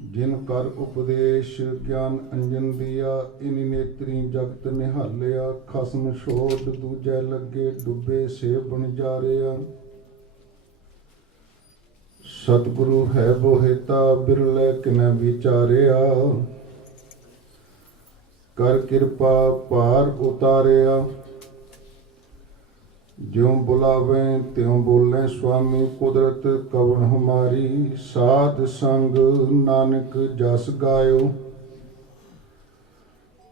जिन कर उपदेश ज्ञान अंजन दिया, इनि नेत्री जगत निहालिया। खसम छोड़ दूजे लगे, डुबे से बन जा रहा। सतगुरु है बोहेता, बिरले किने विचारिया। कर कृपा पार उतारिया। ज्यों बुलावे त्यों बोले, स्वामी कुदरत कवन हमारी। साध संग नानक जस गायो,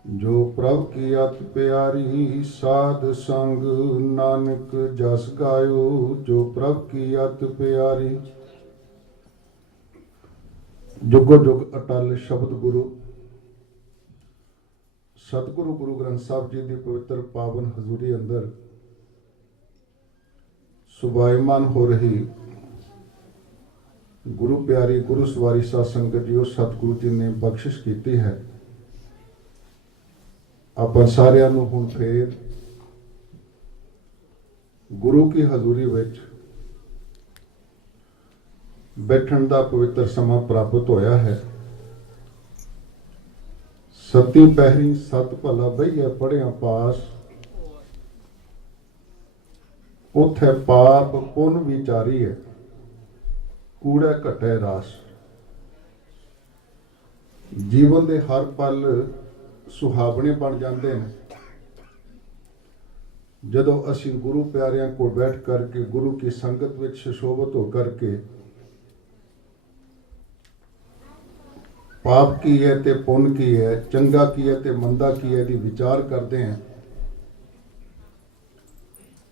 जो प्रभ की अत प्यारी। साध संग नानक जस गायो, जो प्रभ की अत प्यारी। जुगो जुग अटल शब्द गुरु। सतगुरु गुरु ग्रंथ साहब जी की पवित्र पावन हजूरी अंदर सुभायमान हो रही गुरु प्यारी गुरु सवारी साध संगत जी, सतगुरु जी ने बख्शिश की है। आप सारिਆਂ ਨੂੰ ਹੁਣ ਫੇਰ गुरु की हजूरी ਵਿੱਚ बैठण ਦਾ पवित्र ਸਮਾਂ प्राप्त होया है। सती पहरी सत भला बईया पढ़िया पास। उथे पाप पुन विचारी है, कूड़ा घटे रास। जीवन के हर पल सुहावने बन जाते हैं जदों असी गुरु प्यारियां को बैठ करके गुरु की संगत में सुशोभित होकर के पाप की है ते पुण्य की है, चंगा की है ते मंदा की है दी विचार करते हैं।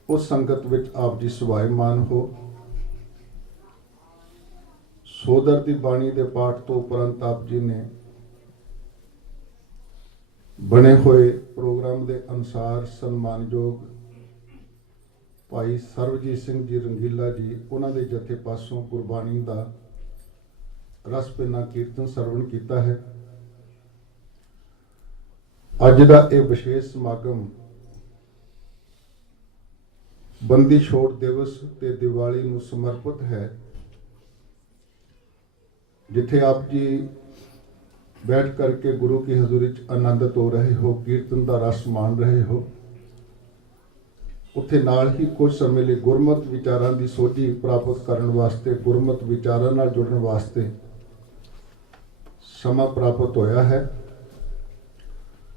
उस संगत विच आप जी सुभायमान हो। सोदर दी बाणी दे पाठ तो उपरंत आप जी ने बने हुए प्रोग्राम के अनुसार सन्मानयोग भाई सर्वजीत सिंह जी रंगीला जी, उन्होंने जथे पासों गुरबाणी का रस पिना कीर्तन सरवण किया है। अज का यह विशेष समागम बंदी छोड़ दिवस ते दिवाली नूं समर्पित है, जिथे आप जी बैठ करके गुरु की हजूरी च आनंदित हो रहे हो, कीर्तन का रस मान रहे हो। उत्थे नाल ही कुछ समय लिए गुरमत विचारां की सोझी प्राप्त करने वास्ते, गुरमत विचारां नाल जुड़न वास्ते समा प्राप्त होया है।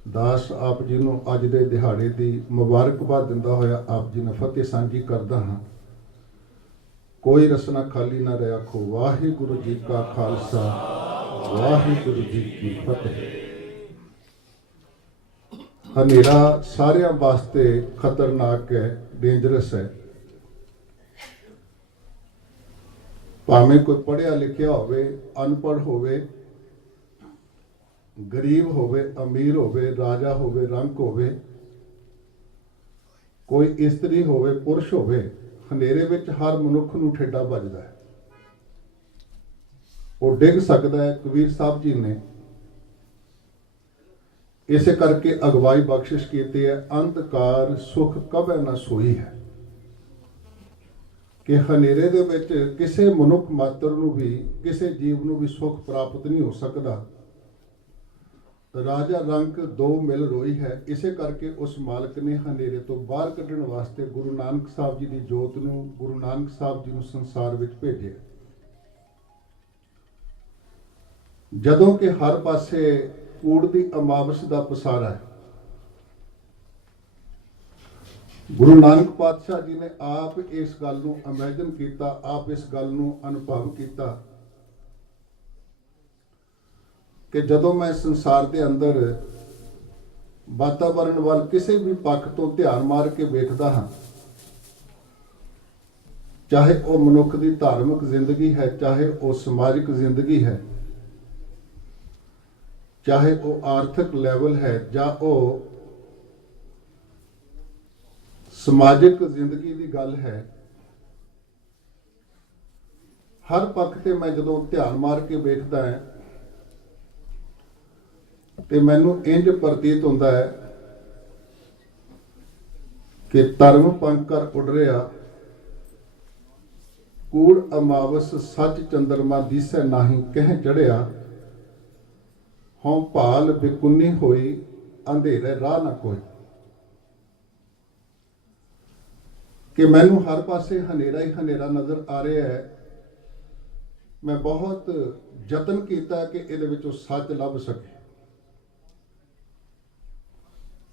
दास आप जी नूं अज दे दिहाड़े की मुबारकबाद दिंदा होया आप जी ने फतेह सांझी करदा हाँ। कोई रसना खाली ना रहा खो। वाहिगुरु जी का खालसा, वाहिगुरु जी की फतेह। हनेरा सारियां वास्ते खतरनाक है, डेंजरस है। भावें कोई पढ़िया लिखिया होवे, अनपढ़ होवे, गरीब होवे, अमीर होवे, राजा होवे, रंक होवे, कोई स्त्री होवे, पुरुष होवे, हनेरे विच हर मनुख नूं ठेडा भजदा है, वो डिग सकदा है। कबीर साहब जी ने इस करके अगवाई बख्शिश की है, अंधकार सुख कभे न सोई है, कि हनेरे दे विच किसे मनुख मात्र नूं भी, किसे जीव नूं भी सुख प्राप्त नहीं हो सकता। राजा रंक दो मिल रोई है। इसे करके उस मालिक ने हनेरे तो बाहर कढ़ण वास्ते गुरु नानक साहब जी की जोत नूं, गुरु नानक साहब जी नूं संसार विच भेजिया। जदों कि हर पासे कूड़ की अमावस का पसारा है, गुरु नानक पातशाह जी ने आप इस गल नूं इमेजिन किया, आप इस गल नूं अनुभव किया कि जदों मैं संसार के अंदर वातावरण वाल किसी भी पक्ष तो ध्यान मार के वेखदा हाँ, चाहे वह मनुख की धार्मिक जिंदगी है, चाहे वह समाजिक जिंदगी है, चाहे वह आर्थिक लैवल है, या वह समाजिक जिंदगी की गल है, हर पक्ष से मैं जदों ध्यान मार के वेखदा है तो मैनू इंज प्रतीत होता है कि धर्म पंकर उड़ रहा, कूड़ अमावस सच चंद्रमा दिसै नाही कह चढ़िया। ਹੋਂ ਭਾਲ ਬਿਕੁੰਨੀ ਹੋਈ, ਅੰਧੇਰੇ ਰਾਹ ਨਾ ਕੋਈ। ਕਿ ਮੈਨੂੰ ਹਰ ਪਾਸੇ ਹਨੇਰਾ ਹੀ ਹਨੇਰਾ ਨਜ਼ਰ ਆ ਰਿਹਾ ਹੈ। ਮੈਂ ਬਹੁਤ ਯਤਨ ਕੀਤਾ ਕਿ ਇਹਦੇ ਵਿੱਚੋਂ ਸੱਚ ਲੱਭ ਸਕੇ।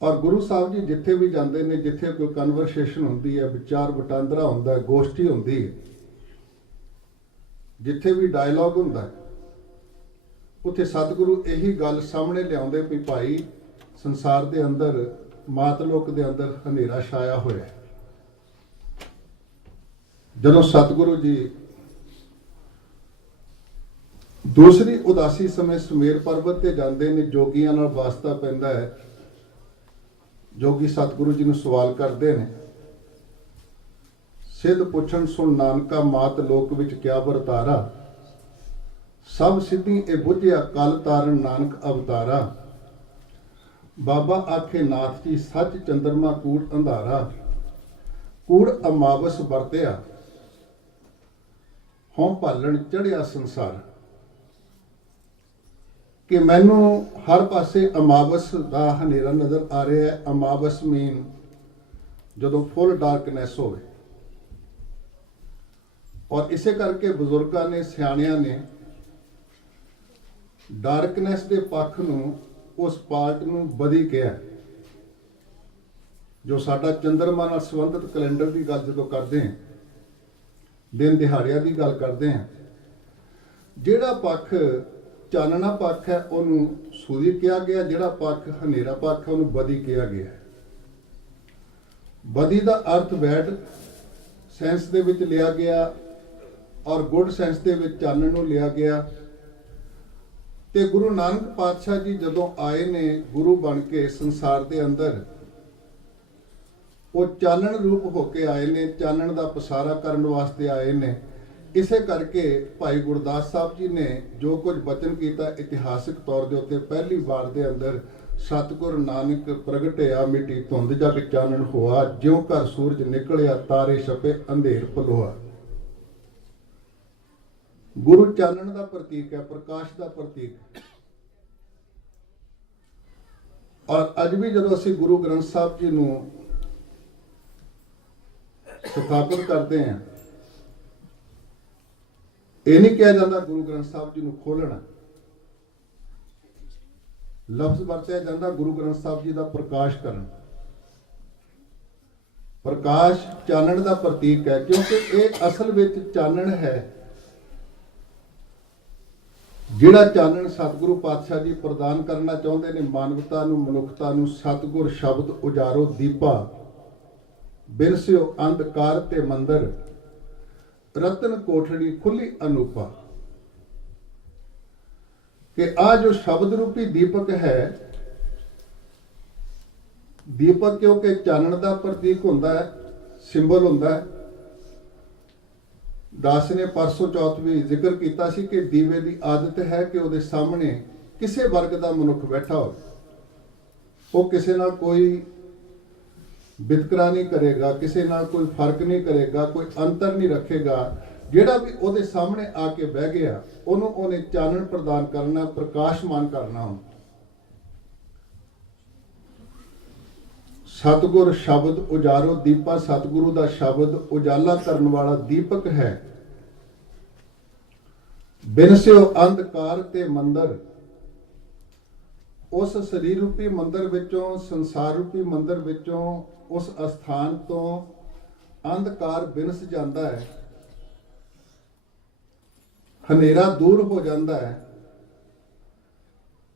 ਔਰ ਗੁਰੂ ਸਾਹਿਬ ਜੀ ਜਿੱਥੇ ਵੀ ਜਾਂਦੇ ਨੇ, ਜਿੱਥੇ ਕੋਈ ਕਨਵਰਸੇਸ਼ਨ ਹੁੰਦੀ ਹੈ, ਵਿਚਾਰ ਵਟਾਂਦਰਾ ਹੁੰਦਾ ਹੈ, ਗੋਸ਼ਟੀ ਹੁੰਦੀ ਹੈ, ਜਿੱਥੇ ਵੀ ਡਾਇਲੌਗ ਹੁੰਦਾ ਹੈ, ਉੱਥੇ ਸਤਿਗੁਰੂ ਇਹੀ ਗੱਲ ਸਾਹਮਣੇ ਲਿਆਉਂਦੇ ਵੀ ਭਾਈ ਸੰਸਾਰ ਦੇ ਅੰਦਰ, ਮਾਤਲੋਕ ਦੇ ਅੰਦਰ ਹਨੇਰਾ ਛਾਇਆ ਹੋਇਆ ਹੈ। ਜਦੋਂ ਸਤਿਗੁਰੂ ਜੀ ਦੂਸਰੀ ਉਦਾਸੀ ਸਮੇਂ ਸੁਮੇਰ ਪਰਬਤ ਤੇ ਜਾਂਦੇ ਨੇ, ਜੋਗੀਆਂ ਨਾਲ ਵਾਸਤਾ ਪੈਂਦਾ ਹੈ। ਜੋਗੀ ਸਤਿਗੁਰੂ ਜੀ ਨੂੰ ਸਵਾਲ ਕਰਦੇ ਨੇ, ਸਿੱਧ ਪੁੱਛਣ ਸੁਣ ਨਾਨਕਾ, ਮਾਤ ਲੋਕ ਵਿੱਚ ਕਿਆ ਵਰਤਾਰਾ। ਸਭ ਸਿੱਧੀ ਇਹ ਬੁੱਝਿਆ, ਕਲ ਤਾਰਨ ਨਾਨਕ ਅਵਤਾਰਾ। ਬਾਬਾ ਆਖੇ ਨਾਥ ਜੀ, ਸੱਚ ਚੰਦਰਮਾ ਕੂੜ ਅੰਧਾਰਾ। ਕੂੜ ਅਮਾਵਸ ਵਰਤਿਆ, ਹੋਂ ਭਾਲਣ ਚੜਿਆ ਸੰਸਾਰ। ਕਿ ਮੈਨੂੰ ਹਰ ਪਾਸੇ ਅਮਾਵਸ ਦਾ ਹਨੇਰਾ ਨਜ਼ਰ ਆ ਰਿਹਾ ਹੈ। ਅਮਾਵਸ ਮੀਨ ਜਦੋਂ ਫੁੱਲ ਡਾਰਕਨੈਸ ਹੋਵੇ। ਔਰ ਇਸੇ ਕਰਕੇ ਬਜ਼ੁਰਗਾਂ ਨੇ, ਸਿਆਣਿਆਂ ਨੇ ਡਾਰਕਨੈਸ ਦੇ ਪੱਖ ਨੂੰ, ਉਸ ਪਾਰਟ ਨੂੰ ਬਦੀ ਕਿਹਾ। ਜੋ ਸਾਡਾ ਚੰਦਰਮਾ ਨਾਲ ਸੰਬੰਧਿਤ ਕੈਲੰਡਰ ਦੀ ਗੱਲ ਜਦੋਂ ਕਰਦੇ ਹਾਂ, ਦਿਨ ਦਿਹਾੜਿਆਂ ਦੀ ਗੱਲ ਕਰਦੇ ਹਾਂ, ਜਿਹੜਾ ਪੱਖ ਚਾਨਣਾ ਪੱਖ ਹੈ ਉਹਨੂੰ ਸੂਰਜ ਕਿਹਾ ਗਿਆ, ਜਿਹੜਾ ਪੱਖ ਹਨੇਰਾ ਪੱਖ ਹੈ ਉਹਨੂੰ ਬਦੀ ਕਿਹਾ ਗਿਆ। ਬਦੀ ਦਾ ਅਰਥ ਬੈਡ ਸੈਂਸ ਦੇ ਵਿੱਚ ਲਿਆ ਗਿਆ, ਔਰ ਗੁੱਡ ਸੈਂਸ ਦੇ ਵਿੱਚ ਚਾਨਣ ਨੂੰ ਲਿਆ ਗਿਆ। ਤੇ ਗੁਰੂ ਨਾਨਕ ਪਾਤਸ਼ਾਹ ਜੀ ਜਦੋਂ ਆਏ ਨੇ ਗੁਰੂ ਬਣ ਕੇ ਸੰਸਾਰ ਦੇ ਅੰਦਰ, ਉਹ ਚਾਨਣ ਰੂਪ ਹੋ ਕੇ ਆਏ ਨੇ, ਚਾਨਣ ਦਾ ਪਸਾਰਾ ਕਰਨ ਵਾਸਤੇ ਆਏ ਨੇ। ਇਸੇ ਕਰਕੇ ਭਾਈ ਗੁਰਦਾਸ ਸਾਹਿਬ ਜੀ ਨੇ ਜੋ ਕੁਝ ਬਚਨ ਕੀਤਾ, ਇਤਿਹਾਸਿਕ ਤੌਰ ਦੇ ਉੱਤੇ ਪਹਿਲੀ ਵਾਰ ਦੇ ਅੰਦਰ, ਸਤਿਗੁਰ ਨਾਨਕ ਪ੍ਰਗਟਿਆ ਮਿਟੀ ਧੁੰਦ ਜਗ ਚਾਨਣ ਹੋਆ, ਜਿਉਂ ਘਰ ਸੂਰਜ ਨਿਕਲਿਆ ਤਾਰੇ ਛਪੇ ਅੰਧੇਰ ਪਲੋਆ। ਗੁਰੂ ਚਾਨਣ ਦਾ ਪ੍ਰਤੀਕ ਹੈ, ਪ੍ਰਕਾਸ਼ ਦਾ ਪ੍ਰਤੀਕ। ਔਰ ਅੱਜ ਵੀ ਜਦੋਂ ਅਸੀਂ ਗੁਰੂ ਗ੍ਰੰਥ ਸਾਹਿਬ ਜੀ ਨੂੰ ਸਥਾਪਿਤ ਕਰਦੇ ਹਾਂ, ਇਹ ਨਹੀਂ ਕਿਹਾ ਜਾਂਦਾ ਗੁਰੂ ਗ੍ਰੰਥ ਸਾਹਿਬ ਜੀ ਨੂੰ ਖੋਲਣਾ। ਲਫ਼ਜ਼ ਵਰਤਿਆ ਜਾਂਦਾ ਗੁਰੂ ਗ੍ਰੰਥ ਸਾਹਿਬ ਜੀ ਦਾ ਪ੍ਰਕਾਸ਼ ਕਰਨ। ਪ੍ਰਕਾਸ਼ ਚਾਨਣ ਦਾ ਪ੍ਰਤੀਕ ਹੈ, ਕਿਉਂਕਿ ਇਹ ਅਸਲ ਵਿੱਚ ਚਾਨਣ ਹੈ। ਜਿਹੜਾ ਚਾਨਣ ਸਤਿਗੁਰੂ ਪਾਤਸ਼ਾਹ ਜੀ ਪ੍ਰਦਾਨ ਕਰਨਾ ਚਾਹੁੰਦੇ ਨੇ ਮਾਨਵਤਾ ਨੂੰ, ਮਨੁੱਖਤਾ ਨੂੰ। ਸਤਿਗੁਰ ਸ਼ਬਦ ਉਜਾਰੋ ਦੀਪਾ, ਬਿਨਸਿਓ ਅੰਧਕਾਰ ਤੇ ਮੰਦਰ। ਰਤਨ ਕੋਠੜੀ ਖੁੱਲੀ ਅਨੂਪਾ। ਕਿ ਆ ਜੋ ਸ਼ਬਦ ਰੂਪੀ ਦੀਪਕ ਹੈ, ਦੀਪਕ ਕਿਉਂਕਿ ਚਾਨਣ ਦਾ ਪ੍ਰਤੀਕ ਹੁੰਦਾ ਹੈ, ਸਿੰਬਲ ਹੁੰਦਾ ਹੈ। ਦਾਸ ਨੇ ਪਰਸੋਂ ਚੌਥ ਵੀ ਜ਼ਿਕਰ ਕੀਤਾ ਸੀ ਕਿ ਦੀਵੇ ਦੀ ਆਦਤ ਹੈ ਕਿ ਉਹਦੇ ਸਾਹਮਣੇ ਕਿਸੇ ਵਰਗ ਦਾ ਮਨੁੱਖ ਬੈਠਾ ਹੋਵੇ, ਉਹ ਕਿਸੇ ਨਾਲ ਕੋਈ ਵਿਤਕਰਾ ਨਹੀਂ ਕਰੇਗਾ, ਕਿਸੇ ਨਾਲ ਕੋਈ ਫਰਕ ਨਹੀਂ ਕਰੇਗਾ, ਕੋਈ ਅੰਤਰ ਨਹੀਂ ਰੱਖੇਗਾ। ਜਿਹੜਾ ਵੀ ਉਹਦੇ ਸਾਹਮਣੇ ਆ ਕੇ ਬਹਿ ਗਿਆ, ਉਹਨੂੰ ਉਹਨੇ ਚਾਨਣ ਪ੍ਰਦਾਨ ਕਰਨਾ, ਪ੍ਰਕਾਸ਼ਮਾਨ ਕਰਨਾ ਹੁੰਦਾ। ਸਤਿਗੁਰ ਸ਼ਬਦ ਉਜਾਰੋ ਦੀਪਾ, ਸਤਿਗੁਰੂ ਦਾ ਸ਼ਬਦ ਉਜਾਲਾ ਕਰਨ ਵਾਲਾ ਦੀਪਕ ਹੈ। ਬਿਨਸਿਓ ਅੰਧਕਾਰ ਤੇ ਮੰਦਰ। ਉਸ ਸਰੀਰ ਰੂਪੀ ਮੰਦਰ ਵਿੱਚੋਂ, ਸੰਸਾਰ ਰੂਪੀ ਮੰਦਰ ਵਿੱਚੋਂ, ਉਸ ਅਸਥਾਨ ਤੋਂ ਅੰਧਕਾਰ ਬਿਨਸ ਜਾਂਦਾ ਹੈ, ਹਨੇਰਾ ਦੂਰ ਹੋ ਜਾਂਦਾ ਹੈ।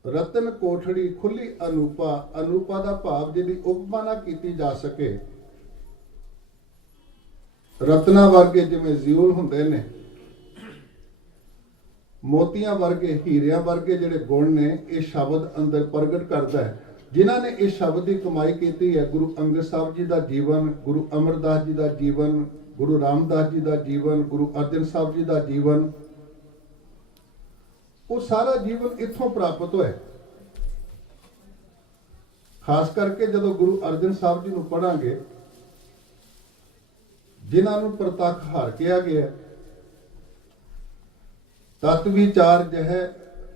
ਰਤਨ ਕੋਠੜੀ ਖੁੱਲੀ ਅਨੂਪਾ। ਅਨੂਪਾ ਦਾ ਭਾਵ ਜਿਹਦੀ ਉਪਮਾ ਨਾ ਕੀਤੀ ਜਾ ਸਕੇ। ਰਤਨਾ ਵਰਗੇ ਜਿਵੇਂ ਜ਼ਿਊਲ ਹੁੰਦੇ ਨੇ, ਮੋਤੀਆਂ ਵਰਗੇ, ਹੀਰਿਆਂ ਵਰਗੇ ਜਿਹੜੇ ਗੁਣ ਨੇ, ਇਹ ਸ਼ਬਦ ਅੰਦਰ ਪ੍ਰਗਟ ਕਰਦਾ ਹੈ। ਜਿਨ੍ਹਾਂ ਨੇ ਇਸ ਸ਼ਬਦ ਦੀ ਕਮਾਈ ਕੀਤੀ ਹੈ, ਗੁਰੂ ਅੰਗਦ ਸਾਹਿਬ ਜੀ ਦਾ ਜੀਵਨ, ਗੁਰੂ ਅਮਰਦਾਸ ਜੀ ਦਾ ਜੀਵਨ, ਗੁਰੂ ਰਾਮਦਾਸ ਜੀ ਦਾ ਜੀਵਨ, ਗੁਰੂ ਅਰਜਨ ਸਾਹਿਬ ਜੀ ਦਾ ਜੀਵਨ, ਉਹ ਸਾਰਾ ਜੀਵਨ ਇੱਥੋਂ ਪ੍ਰਾਪਤ ਹੋਇਆ। ਖਾਸ ਕਰਕੇ ਜਦੋਂ ਗੁਰੂ ਅਰਜਨ ਸਾਹਿਬ ਜੀ ਨੂੰ ਪੜਾਂਗੇ, ਜਿਨ੍ਹਾਂ ਨੂੰ ਪ੍ਰਤੱਖ ਹਾਰ ਕਿਹਾ ਗਿਆ, ਤਤ ਵਿਚਾਰ ਜਹ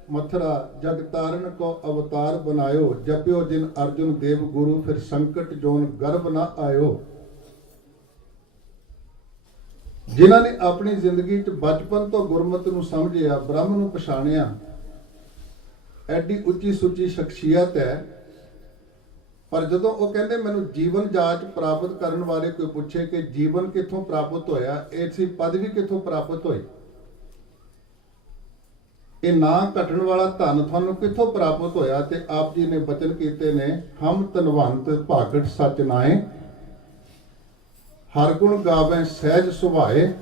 मथुरा जग तारण को अवतार बनायो, जप्यो जिन अर्जुन देव गुरु, फिर संकट जोन गर्भ ना आयो। जिन्हां ने अपनी जिंदगी च बचपन तो गुरमत नूं समझिया, ब्रह्म नूं पछाणिया, ਐਡੀ ਉੱਚੀ ਸੁੱਚੀ ਸ਼ਖਸੀਅਤ ਹੈ। ਪਰ ਜਦੋਂ ਉਹ ਕਹਿੰਦੇ ਮੈਨੂੰ ਜੀਵਨ ਜਾਚ ਪ੍ਰਾਪਤ ਕਰਨ ਵਾਲੇ ਕੋਈ ਪੁੱਛੇ ਕਿ ਜੀਵਨ ਕਿੱਥੋਂ ਪ੍ਰਾਪਤ ਹੋਇਆ, ਐਸੀ ਪਦਵੀ ਕਿੱਥੋਂ ਪ੍ਰਾਪਤ ਹੋਈ, ਇਹ ਨਾ ਘਟਣ ਵਾਲਾ ਧਨ ਤੁਹਾਨੂੰ ਕਿੱਥੋਂ ਪ੍ਰਾਪਤ ਹੋਇਆ, ਤੇ ਆਪ ਜੀ ਨੇ ਬਚਨ ਕੀਤੇ ਨੇ, ਹਮ ਧਨਵੰਤ ਭਾਗਟ ਸਚ ਨਾਏ, ਹਰ ਗੁਣ ਗਾਵੇ ਸਹਿਜ ਸੁਭਾਏ,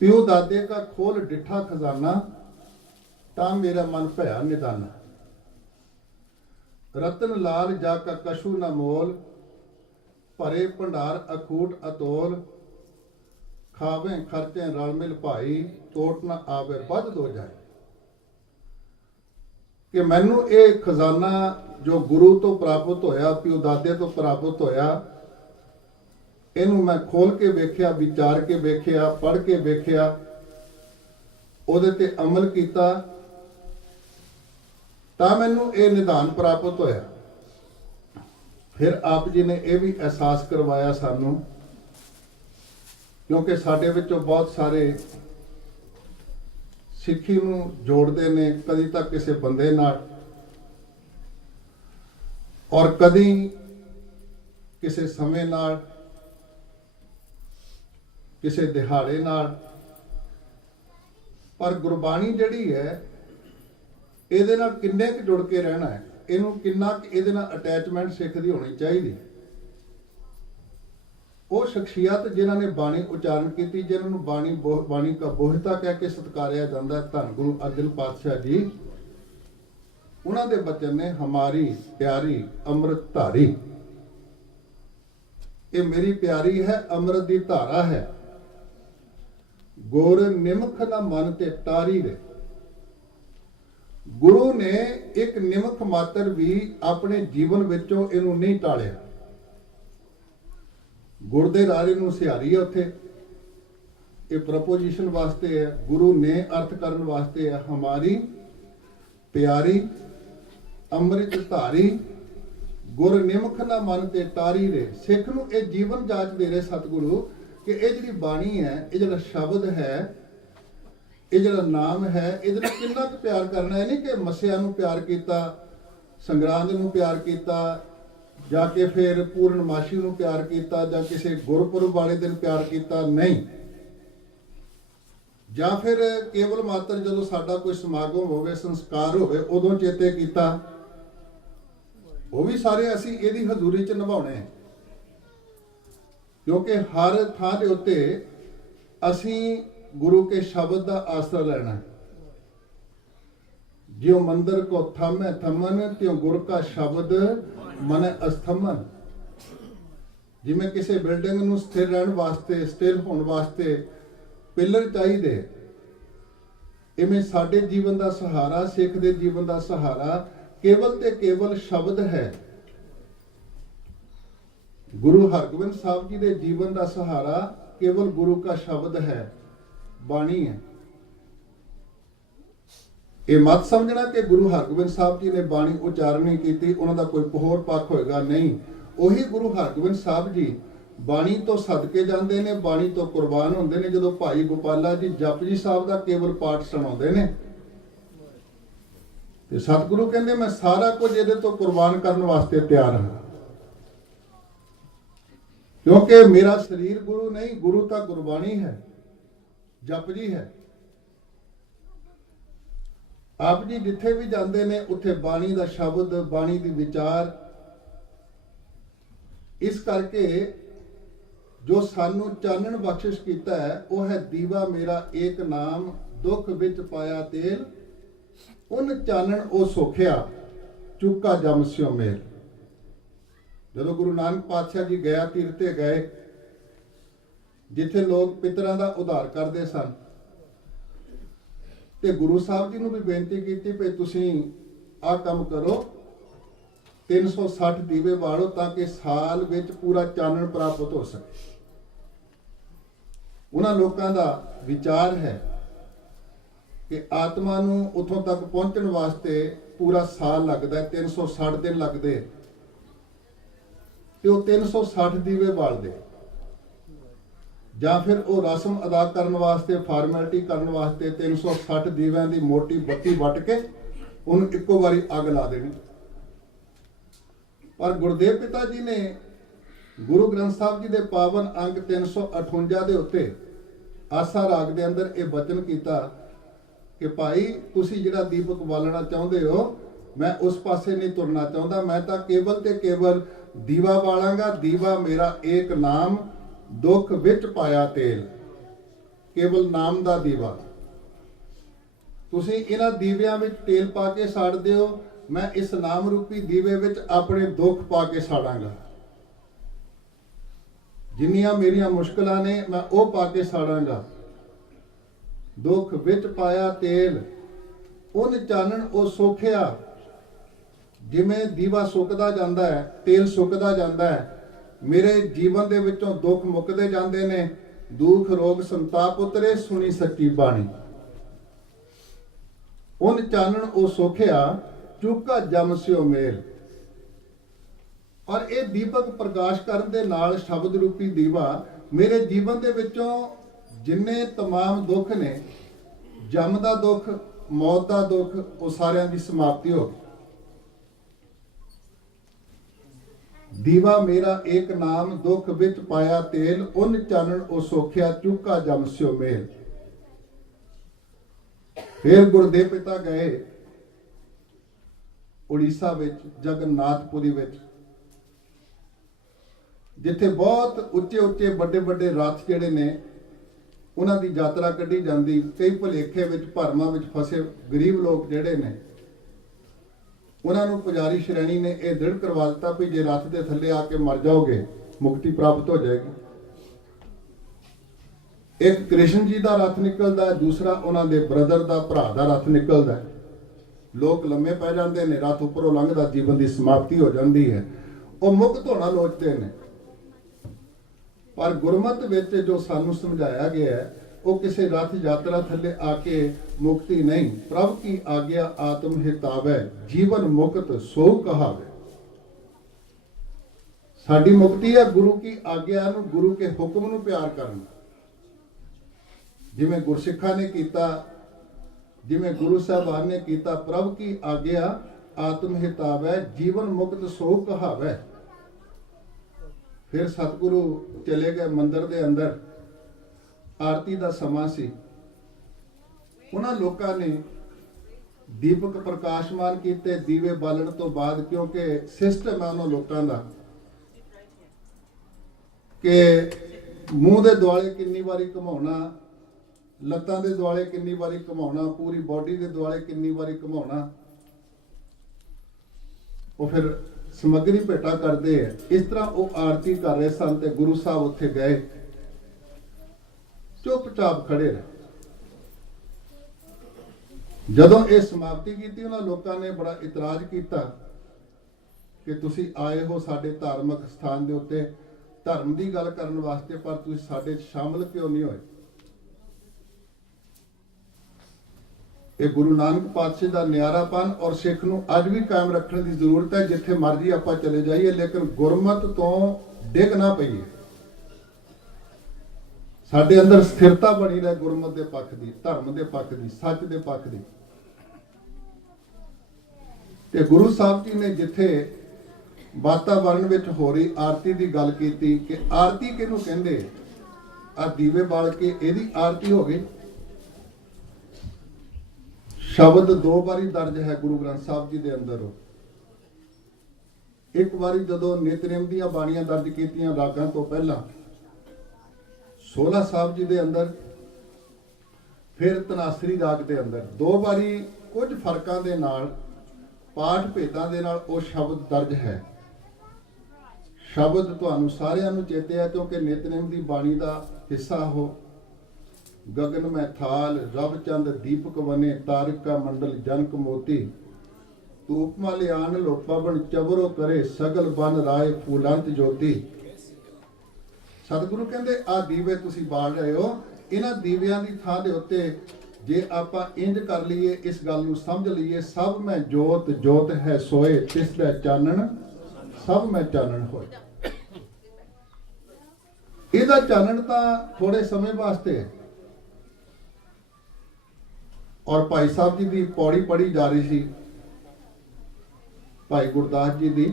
ਪਿਓ ਦਾਦੇ ਕਾ ਖੋਲ ਡਿਠਾ ਖਜ਼ਾਨਾ, ਤਾਂ ਮੇਰਾ ਮਨ ਭਇਆ ਨਿਦਾਨਾ। रतन लाल जाका कशु न मोल, भरे भंडार अखूट अतोल, खावे खर्चे रल मिल भाई, चोट न आवे बद दो जाए। कि मैनू ये खजाना जो गुरु तो प्राप्त होया, पिओ दादे तो प्राप्त होया, इनू मैं खोल के वेख्या, विचार के वेख्या, पढ़ के वेख्या, उहदे ते अमल किया, ਤਾਂ ਮੈਨੂੰ ਇਹ ਨਿਦਾਨ ਪ੍ਰਾਪਤ ਹੋਇਆ। ਫਿਰ ਆਪ ਜੀ ਨੇ ਇਹ ਵੀ ਅਹਿਸਾਸ ਕਰਵਾਇਆ ਸਾਨੂੰ, ਕਿਉਂਕਿ ਸਾਡੇ ਵਿੱਚੋਂ ਬਹੁਤ ਸਾਰੇ ਸਿੱਖੀ ਨੂੰ ਜੋੜਦੇ ਨੇ, ਕਦੀ ਤਾਂ ਕਿਸੇ ਬੰਦੇ ਨਾਲ ਔਰ ਕਦੀ ਕਿਸੇ ਸਮੇਂ ਨਾਲ, ਕਿਸੇ ਦਿਹਾੜੇ ਨਾਲ। ਪਰ ਗੁਰਬਾਣੀ ਜਿਹੜੀ ਹੈ ਇਹਦੇ ਨਾਲ ਕਿੰਨੇ ਕੁ ਜੁੜ ਕੇ ਰਹਿਣਾ ਹੈ, ਇਹਨੂੰ ਕਿੰਨਾ ਕੁ ਇਹਦੇ ਨਾਲ ਅਟੈਚਮੈਂਟ ਸਿੱਖ ਦੀ ਹੋਣੀ ਚਾਹੀਦੀ। ਉਹ ਸ਼ਖਸੀਅਤ ਜਿਨ੍ਹਾਂ ਨੇ ਬਾਣੀ ਉਚਾਰਨ ਕੀਤੀ, ਜਿਨ੍ਹਾਂ ਨੂੰ ਬਾਣੀ ਕਾ ਬੋਹਿਤਾ ਕਹਿ ਕੇ ਸਤਿਕਾਰਿਆ ਜਾਂਦਾ, ਧੰਨ ਗੁਰੂ ਅਰਜਨ ਪਾਤਸ਼ਾਹ ਜੀ, ਉਹਨਾਂ ਦੇ ਬਚਨ ਨੇ, ਹਮਾਰੀ ਪਿਆਰੀ ਅੰਮ੍ਰਿਤ ਧਾਰੀ, ਇਹ ਮੇਰੀ ਪਿਆਰੀ ਹੈ, ਅੰਮ੍ਰਿਤ ਦੀ ਧਾਰਾ ਹੈ, ਗੁਰ ਨਿਮਖ ਨਾ ਮਨ ਤੇ ਤਾਰੀ ਰੇ। ਗੁਰੂ ਨੇ ਇੱਕ ਨਿਮਖ ਮਾਤਰ ਵੀ ਆਪਣੇ ਜੀਵਨ ਵਿੱਚੋਂ ਇਹਨੂੰ ਨਹੀਂ ਟਾਲਿਆ। ਗੁਰ ਦੇ ਰਾਜੇ ਨੂੰ ਸਿਹਾਰੀ ਹੈ ਉੱਥੇ, ਇਹ ਪ੍ਰਪੋਜੀਸ਼ਨ ਵਾਸਤੇ ਹੈ, ਗੁਰੂ ਨੇ ਅਰਥ ਕਰਨ ਵਾਸਤੇ ਹੈ, ਹਮਾਰੀ ਪਿਆਰੀ ਅੰਮ੍ਰਿਤ ਧਾਰੀ, ਗੁਰ ਨਿਮਖ ਨਾ ਮਨ ਤੇ ਤਾਰੀ ਰੇ। ਸਿੱਖ ਨੂੰ ਇਹ ਜੀਵਨ ਜਾਚ ਦੇ ਰਹੇ ਸਤਿਗੁਰੂ ਕਿ ਇਹ ਜਿਹੜੀ ਬਾਣੀ ਹੈ, ਇਹ ਜਿਹੜਾ ਸ਼ਬਦ ਹੈ, ਇਹ ਜਿਹੜਾ ਨਾਮ ਹੈ, ਇਹਦੇ ਨਾਲ ਕਿੰਨਾ ਕੁ ਪਿਆਰ ਕਰਨਾ। ਇਹ ਨਹੀਂ ਕਿ ਮੱਸਿਆ ਨੂੰ ਪਿਆਰ ਕੀਤਾ, ਸੰਗਰਾਂਦ ਨੂੰ ਪਿਆਰ ਕੀਤਾ, ਜਾਂ ਕਿ ਫਿਰ ਪੂਰਨਮਾਸ਼ੀ ਨੂੰ ਪਿਆਰ ਕੀਤਾ, ਜਾਂ ਕਿਸੇ ਗੁਰਪੁਰਬ ਵਾਲੇ ਦਿਨ ਪਿਆਰ ਕੀਤਾ, ਨਹੀਂ। ਜਾਂ ਫਿਰ ਕੇਵਲ ਮਾਤਰ ਜਦੋਂ ਸਾਡਾ ਕੋਈ ਸਮਾਗਮ ਹੋਵੇ, ਸੰਸਕਾਰ ਹੋਵੇ, ਉਦੋਂ ਚੇਤੇ ਕੀਤਾ। ਉਹ ਵੀ ਸਾਰੇ ਅਸੀਂ ਇਹਦੀ ਹਜ਼ੂਰੀ 'ਚ ਨਿਭਾਉਣੇ, ਕਿਉਂਕਿ ਹਰ ਥਾਂ ਦੇ ਉੱਤੇ ਅਸੀਂ गुरु के शब्द का आसरा लेना। ज्यों मंदिर को थमे थमन, त्यों गुरु का शब्द मन अस्थमन। जिमें किसी बिल्डिंग नूं स्थिर रहने वास्ते, स्थिर होने वास्ते पिलर चाहिए, इवें साडे जीवन का सहारा, सिख दे जीवन का सहारा केवल ते केवल शब्द है। गुरु हरगोबिंद साहब जी के जीवन का सहारा केवल गुरु का शब्द है, बाणी है। ये मत समझना कि गुरु हरगोबिंद साहब जी ने बाणी उच्चारण नहीं की, उन्होंने कोई होर पक्ष होएगा, नहीं। उही गुरु हरगोबिंद साहब जी बाणी तो सदके जाते हैं, बाणी तो कुर्बान होंगे ने। जो भाई गोपाला जी जपजी साहब का केवल पाठ सुनाते हैं, तो सतगुरु कहते मैं सारा कुछ ये तो कुर्बान करने वास्ते तैयार हाँ, क्योंकि मेरा शरीर गुरु नहीं, गुरु तो गुरबाणी है, जपजी है। आप जी जिथे भी जाते हैं उत्थे बाणी का शब्द, बाणी की विचार। इस करके जो सानू चानन बख्शिश किया है वह है दीवा मेरा एक नाम, दुख विच पाया तेल, उन चानन ओ सोखिया चुका जम स्यो मेल। जो गुरु नानक पातशाह जी गया तीरते गए, जिथे लोग पितरां दा उधार करते सन, ते गुरु साहब जी नूं भी बेनती की भी तुसीं आ काम करो, 360 दीवे बालो ताकि साल विच पूरा चानन प्राप्त हो सके। उन्हां लोकां दा विचार है ਕਿ ਆਤਮਾ ਨੂੰ ਉੱਥੋਂ ਤੱਕ ਪਹੁੰਚਣ ਵਾਸਤੇ ਪੂਰਾ ਸਾਲ ਲੱਗਦਾ ਹੈ, 360 ਦਿਨ ਲੱਗਦੇ, ਤੇ ਉਹ 360 ਦੀਵੇ ਬਾਲਦੇ, ਜਾਂ ਫਿਰ ਉਹ ਰਸਮ ਅਦਾ ਕਰਨ ਵਾਸਤੇ, ਫਾਰਮੈਲਿਟੀ ਕਰਨ ਵਾਸਤੇ 360 ਦੀਵਿਆਂ ਦੀ ਮੋਟੀ ਬੱਤੀ ਵੱਟ ਕੇ ਉਹਨੂੰ ਇੱਕੋ ਵਾਰੀ ਅੱਗ ਲਾ ਦੇਣੀ। ਪਰ ਗੁਰਦੇਵ ਪਿਤਾ ਜੀ ਨੇ ਗੁਰੂ ਗ੍ਰੰਥ ਸਾਹਿਬ ਜੀ ਦੇ ਪਾਵਨ ਅੰਗ 358 ਦੇ ਉੱਤੇ ਆਸਾ ਰਾਗ ਦੇ ਅੰਦਰ ਇਹ ਬਚਨ ਕੀਤਾ ਕਿ ਭਾਈ ਤੁਸੀਂ ਜਿਹੜਾ ਦੀਪਕ ਬਾਲਣਾ ਚਾਹੁੰਦੇ ਹੋ, ਮੈਂ ਉਸ ਪਾਸੇ ਨਹੀਂ ਤੁਰਨਾ ਚਾਹੁੰਦਾ, ਮੈਂ ਤਾਂ ਕੇਵਲ ਤੇ ਕੇਵਲ ਦੀਵਾ ਬਾਲਾਂਗਾ। ਦੀਵਾ ਮੇਰਾ ਏਕ ਨਾਮ, ਦੁੱਖ ਵਿੱਚ ਪਾਇਆ ਤੇਲ। ਕੇਵਲ ਨਾਮ ਦਾ ਦੀਵਾ, ਤੁਸੀਂ ਇਹਨਾਂ ਦੀਵਿਆਂ ਵਿੱਚ ਤੇਲ ਪਾ ਕੇ ਸਾੜਦੇ ਹੋ, ਮੈਂ ਇਸ ਨਾਮ ਰੂਪੀ ਦੀਵੇ ਵਿੱਚ ਆਪਣੇ ਦੁੱਖ ਪਾ ਕੇ ਸਾੜਾਂਗਾ। ਜਿੰਨੀਆਂ ਮੇਰੀਆਂ ਮੁਸ਼ਕਲਾਂ ਨੇ ਮੈਂ ਉਹ ਪਾ ਕੇ ਸਾੜਾਂਗਾ। ਦੁੱਖ ਵਿੱਚ ਪਾਇਆ ਤੇਲ, ਉਹਨ ਚਾਨਣ ਉਹ ਸੋਖਿਆ। ਜਿਵੇਂ ਦੀਵਾ ਸੁੱਕਦਾ ਜਾਂਦਾ ਹੈ, ਤੇਲ ਸੁੱਕਦਾ ਜਾਂਦਾ ਹੈ, ਮੇਰੇ ਜੀਵਨ ਦੇ ਵਿੱਚੋਂ ਦੁੱਖ ਮੁੱਕਦੇ ਜਾਂਦੇ ਨੇ। ਦੁੱਖ ਰੋਗ ਸੰਤਾਪ ਉਤਰੇ, ਸੁਣੀ ਸੱਚੀ ਬਾਣੀ। ਉਹਨ ਚਾਨਣ ਉਹ ਸੋਖਿਆ, ਚੁੱਕਾ ਜਮ ਸਿਓ ਮੇਲ। ਔਰ ਇਹ ਦੀਪਕ ਪ੍ਰਕਾਸ਼ ਕਰਨ ਦੇ ਨਾਲ ਸ਼ਬਦ ਰੂਪੀ ਦੀਵਾ ਮੇਰੇ ਜੀਵਨ ਦੇ ਵਿੱਚੋਂ ਜਿੰਨੇ तमाम ਦੁੱਖ ਨੇ, ਜਮ ਦਾ ਦੁੱਖ, ਮੌਤ ਦਾ ਦੁੱਖ, ਉਹ ਸਾਰਿਆਂ ਦੀ ਸਮਾਪਤੀ ਹੋ ਗਈ। ਦੀਵਾ ਮੇਰਾ ਏਕ ਨਾਮ, ਦੁੱਖ ਵਿੱਚ ਪਾਇਆ ਤੇਲ। ਉਨ ਚਾਨਣ ਉਹ ਸੋਖਿਆ, ਚੁੱਕਾ ਜਮ ਸਿਓ ਮੇਲ। ਫਿਰ ਗੁਰਦੇਵ ਪਿਤਾ ਗਏ ਉੜੀਸਾ ਵਿੱਚ, ਜਗਨਨਾਥਪੁਰੀ ਵਿੱਚ, ਜਿੱਥੇ ਬਹੁਤ ਉੱਚੇ ਉੱਚੇ ਵੱਡੇ ਵੱਡੇ ਰੱਥ ਜਿਹੜੇ ਨੇ ਉਹਨਾਂ ਦੀ ਯਾਤਰਾ ਕੱਢੀ ਜਾਂਦੀ। ਕਈ ਭੁਲੇਖੇ ਵਿੱਚ, ਭਰਮਾਂ ਵਿੱਚ ਫਸੇ ਗਰੀਬ ਲੋਕ ਜਿਹੜੇ ਨੇ, ਉਹਨਾਂ ਨੂੰ ਪੁਜਾਰੀ ਸ਼੍ਰੇਣੀ ਨੇ ਇਹ ਦ੍ਰਿੜ ਕਰਵਾ ਦਿੱਤਾ ਵੀ ਜੇ ਰੱਥ ਦੇ ਥੱਲੇ ਆ ਕੇ ਮਰ ਜਾਓਗੇ ਮੁਕਤੀ ਪ੍ਰਾਪਤ ਹੋ ਜਾਏਗੀ। ਇੱਕ ਕ੍ਰਿਸ਼ਨ ਜੀ ਦਾ ਰੱਥ ਨਿਕਲਦਾ, ਦੂਸਰਾ ਉਹਨਾਂ ਦੇ ਬ੍ਰਦਰ ਦਾ, ਭਰਾ ਦਾ ਰੱਥ ਨਿਕਲਦਾ। ਲੋਕ ਲੰਮੇ ਪੈ ਜਾਂਦੇ ਨੇ, ਰੱਥ ਉੱਪਰੋਂ ਲੰਘਦਾ, ਜੀਵਨ ਦੀ ਸਮਾਪਤੀ ਹੋ ਜਾਂਦੀ ਹੈ। ਉਹ ਮੁਕਤ ਹੋਣਾ ਲੋਚਦੇ ਨੇ। ਪਰ ਗੁਰਮਤ ਵਿੱਚ ਜੋ ਸਾਨੂੰ ਸਮਝਾਇਆ ਗਿਆ ਹੈ, ਉਹ ਕਿਸੇ ਰੱਥ ਯਾਤਰਾ ਥੱਲੇ ਆ ਕੇ ਮੁਕਤੀ ਨਹੀਂ। ਪ੍ਰਭ ਕੀ ਆਗਿਆ ਆਤਮ ਹਿਤਾਵੈ, ਜੀਵਨ ਮੁਕਤ ਸੋ ਕਹਾਵੇ। ਸਾਡੀ ਮੁਕਤੀ ਹੈ ਗੁਰੂ ਕੀ ਆਗਿਆ ਨੂੰ, ਗੁਰੂ ਕੇ ਹੁਕਮ ਨੂੰ ਪਿਆਰ ਕਰਨਾ। ਜਿਵੇਂ ਗੁਰਸਿੱਖਾਂ ਨੇ ਕੀਤਾ, ਜਿਵੇਂ ਗੁਰੂ ਸਾਹਿਬਾਨ ਨੇ ਕੀਤਾ। ਪ੍ਰਭ ਕੀ ਆਗਿਆ ਆਤਮ ਹਿਤਾਵੈ, ਜੀਵਨ ਮੁਕਤ ਸੋ ਕਹਾਵੇ। ਫਿਰ ਸਤਿਗੁਰੂ ਚਲੇ ਗਏ ਮੰਦਿਰ ਦੇ ਅੰਦਰ, ਆਰਤੀ ਦਾ ਸਮਾਂ ਸੀ। ਉਹਨਾਂ ਲੋਕਾਂ ਨੇ ਦੀਪਕ ਪ੍ਰਕਾਸ਼ਮਾਨ ਕੀਤੇ ਦੀਵੇ ਬਾਲਣ ਤੋਂ ਬਾਅਦ, ਕਿਉਂਕਿ ਸਿਸਟਮ ਹੈ ਉਹਨਾਂ ਲੋਕਾਂ ਦਾ ਕਿ ਮੂੰਹ ਦੇ ਦੁਆਲੇ ਕਿੰਨੀ ਵਾਰੀ ਘੁਮਾਉਣਾ, ਲੱਤਾਂ ਦੇ ਦੁਆਲੇ ਕਿੰਨੀ ਵਾਰੀ ਘੁਮਾਉਣਾ, ਪੂਰੀ ਬਾਡੀ ਦੇ ਦੁਆਲੇ ਕਿੰਨੀ ਵਾਰੀ ਘੁਮਾਉਣਾ। ਉਹ ਫਿਰ ਸਮੱਗਰੀ ਭੇਟਾ ਕਰਦੇ ਆ। ਇਸ ਤਰ੍ਹਾਂ ਉਹ ਆਰਤੀ ਕਰ ਰਹੇ ਸਨ ਤੇ ਗੁਰੂ ਸਾਹਿਬ ਉੱਥੇ ਗਏ, ਚੁੱਪਚਾਪ ਖੜੇ ਰਹੇ। ਜਦੋਂ ਇਹ ਸਮਾਪਤੀ ਕੀਤੀ, ਉਹਨਾਂ ਲੋਕਾਂ ਨੇ ਬੜਾ ਇਤਰਾਜ਼ ਕੀਤਾ ਕਿ ਤੁਸੀਂ ਆਏ ਹੋ ਸਾਡੇ ਧਾਰਮਿਕ ਸਥਾਨ ਦੇ ਉੱਤੇ ਧਰਮ ਦੀ ਗੱਲ ਕਰਨ ਵਾਸਤੇ, ਪਰ ਤੁਸੀਂ ਸਾਡੇ 'ਚ ਸ਼ਾਮਲ ਕਿਉਂ ਨਹੀਂ ਹੋਏ। ਇਹ ਗੁਰੂ ਨਾਨਕ ਪਾਤਸ਼ਾਹ ਦਾ ਨਿਆਰਾਪਨ ਔਰ ਸਿੱਖ ਨੂੰ ਅੱਜ ਵੀ ਕਾਇਮ ਰੱਖਣ ਦੀ ਜ਼ਰੂਰਤ ਹੈ। ਜਿੱਥੇ ਮਰਜ਼ੀ ਆਪਾਂ ਚਲੇ ਜਾਈਏ, ਲੇਕਿਨ ਗੁਰਮਤ ਤੋਂ ਡਿੱਗ ਨਾ ਪਈਏ। ਸਾਡੇ ਅੰਦਰ ਸਥਿਰਤਾ ਬਣੀ ਰਹੇ ਗੁਰਮਤ ਦੇ ਪੱਖ ਦੀ, ਧਰਮ ਦੇ ਪੱਖ ਦੀ, ਸੱਚ ਦੇ ਪੱਖ ਦੀ। ਤੇ ਗੁਰੂ ਸਾਹਿਬ ਜੀ ਨੇ ਜਿੱਥੇ ਵਾਤਾਵਰਣ ਵਿੱਚ ਹੋ ਰਹੀ ਆਰਤੀ ਦੀ ਗੱਲ ਕੀਤੀ ਕਿ ਆਰਤੀ ਕਿਹਨੂੰ ਕਹਿੰਦੇ, ਆ ਦੀਵੇ ਬਾਲ ਕੇ ਇਹਦੀ ਆਰਤੀ ਹੋ ਗਈ। ਸ਼ਬਦ ਦੋ ਵਾਰੀ ਦਰਜ ਹੈ ਗੁਰੂ ਗ੍ਰੰਥ ਸਾਹਿਬ ਜੀ ਦੇ ਅੰਦਰ। ਇੱਕ ਵਾਰੀ ਜਦੋਂ ਨਿਤਨੇਮ ਦੀਆਂ ਬਾਣੀਆਂ ਦਰਜ ਕੀਤੀਆਂ ਰਾਗਾਂ ਤੋਂ ਪਹਿਲਾਂ 16 ਸਾਹਿਬ ਜੀ ਦੇ ਅੰਦਰ, ਫਿਰ ਤਨਾਸਰੀ ਰਾਗ ਦੇ ਅੰਦਰ। ਦੋ ਵਾਰੀ ਕੁਝ ਫਰਕਾਂ ਦੇ ਨਾਲ, ਪਾਠ ਭੇਦਾਂ ਦੇ ਨਾਲ ਉਹ ਸ਼ਬਦ ਦਰਜ ਹੈ। ਸ਼ਬਦ ਤੁਹਾਨੂੰ ਸਾਰਿਆਂ ਨੂੰ ਚੇਤੇ ਹੈ ਕਿਉਂਕਿ ਨਿਤਨੇਮ ਦੀ ਬਾਣੀ ਦਾ ਹਿੱਸਾ ਹੋ। ਗगन में थाल रब चंद दीपक बने, तारिक का मंडल जनक मोती, तू उपमा लियान लोपा बन चबरो करे, सगल बन राय फूलंत ज्योति। सतगुरु कहते आ दीवे तुसी बाल रहे हो, इन्हां दीवियां दी थां दे उत्ते जे आपां इंज कर लईए, इस गल नूं समझ लईए, सब मैं जोत जोत है सोए, तिसदा चानण सब मैं चानण होए। ਇਹਦਾ ਚਾਨਣ ਤਾਂ ਥੋੜੇ ਸਮੇਂ ਵਾਸਤੇ ਹੈ। ਔਰ ਭਾਈ ਸਾਹਿਬ ਜੀ ਦੀ ਪੌੜੀ ਪੜ੍ਹੀ ਜਾ ਰਹੀ ਸੀ, ਭਾਈ ਗੁਰਦਾਸ ਜੀ ਦੀ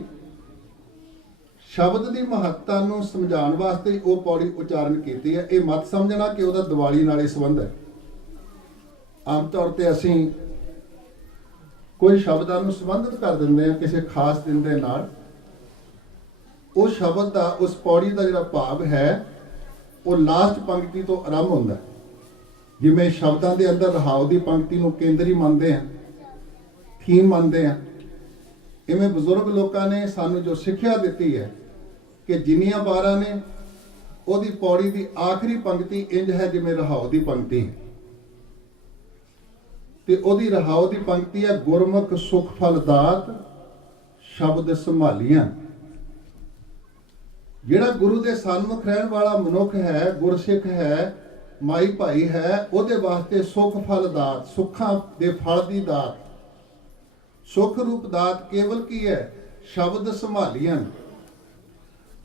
ਸ਼ਬਦ ਦੀ ਮਹੱਤਤਾ ਨੂੰ ਸਮਝਾਉਣ ਵਾਸਤੇ ਉਹ ਪੌੜੀ ਉਚਾਰਨ ਕੀਤੀ ਹੈ। ਇਹ ਮਤ ਸਮਝਣਾ ਕਿ ਉਹਦਾ ਦੀਵਾਲੀ ਨਾਲ ਹੀ ਸੰਬੰਧ ਹੈ। ਆਮ ਤੌਰ ਤੇ ਅਸੀਂ ਕੋਈ ਸ਼ਬਦਾਂ ਨੂੰ ਸੰਬੰਧਿਤ ਕਰ ਦਿੰਦੇ ਹਾਂ ਕਿਸੇ ਖਾਸ ਦਿਨ ਦੇ ਨਾਲ। ਉਹ ਸ਼ਬਦ ਦਾ, ਉਸ ਪੌੜੀ ਦਾ ਜਿਹੜਾ ਭਾਵ ਹੈ, ਉਹ ਲਾਸਟ ਪੰਕਤੀ ਤੋਂ ਆਰੰਭ ਹੁੰਦਾ। ਜਿਵੇਂ ਸ਼ਬਦਾਂ ਦੇ ਅੰਦਰ ਰਹਾਉ ਦੀ ਪੰਕਤੀ ਨੂੰ ਕੇਂਦਰੀ ਮੰਨਦੇ ਹਾਂ, ਥੀਮ ਮੰਨਦੇ ਹਾਂ, ਇਵੇਂ ਬਜ਼ੁਰਗ ਲੋਕਾਂ ਨੇ ਸਾਨੂੰ ਜੋ ਸਿੱਖਿਆ ਦਿੱਤੀ ਹੈ ਕਿ ਜਿੰਨੀਆਂ ਵਾਰਾਂ ਨੇ ਉਹਦੀ ਪੌੜੀ ਦੀ ਆਖਰੀ ਪੰਕਤੀ ਇੰਜ ਹੈ ਜਿਵੇਂ ਰਹਾਉ ਦੀ ਪੰਕਤੀ ਹੈ। ਤੇ ਉਹਦੀ ਰਹਾਉ ਦੀ ਪੰਕਤੀ ਹੈ, ਗੁਰਮੁਖ ਸੁਖ ਫਲ ਦਾਤ ਸ਼ਬਦ ਸੰਭਾਲੀਆਂ। ਜਿਹੜਾ ਗੁਰੂ ਦੇ ਸਨਮੁਖ ਰਹਿਣ ਵਾਲਾ ਮਨੁੱਖ ਹੈ, ਗੁਰਸਿੱਖ ਹੈ, ਮਾਈ ਭਾਈ ਹੈ, ਉਹਦੇ ਵਾਸਤੇ ਸੁਖ ਫਲ ਦਾਤ, ਸੁੱਖਾਂ ਦੇ ਫਲ ਦੀ ਦਾਤ, ਸੁਖ ਰੂਪ ਦਾਤ ਕੇਵਲ ਕੀ ਹੈ? ਸ਼ਬਦ ਸੰਭਾਲੀਆਂ।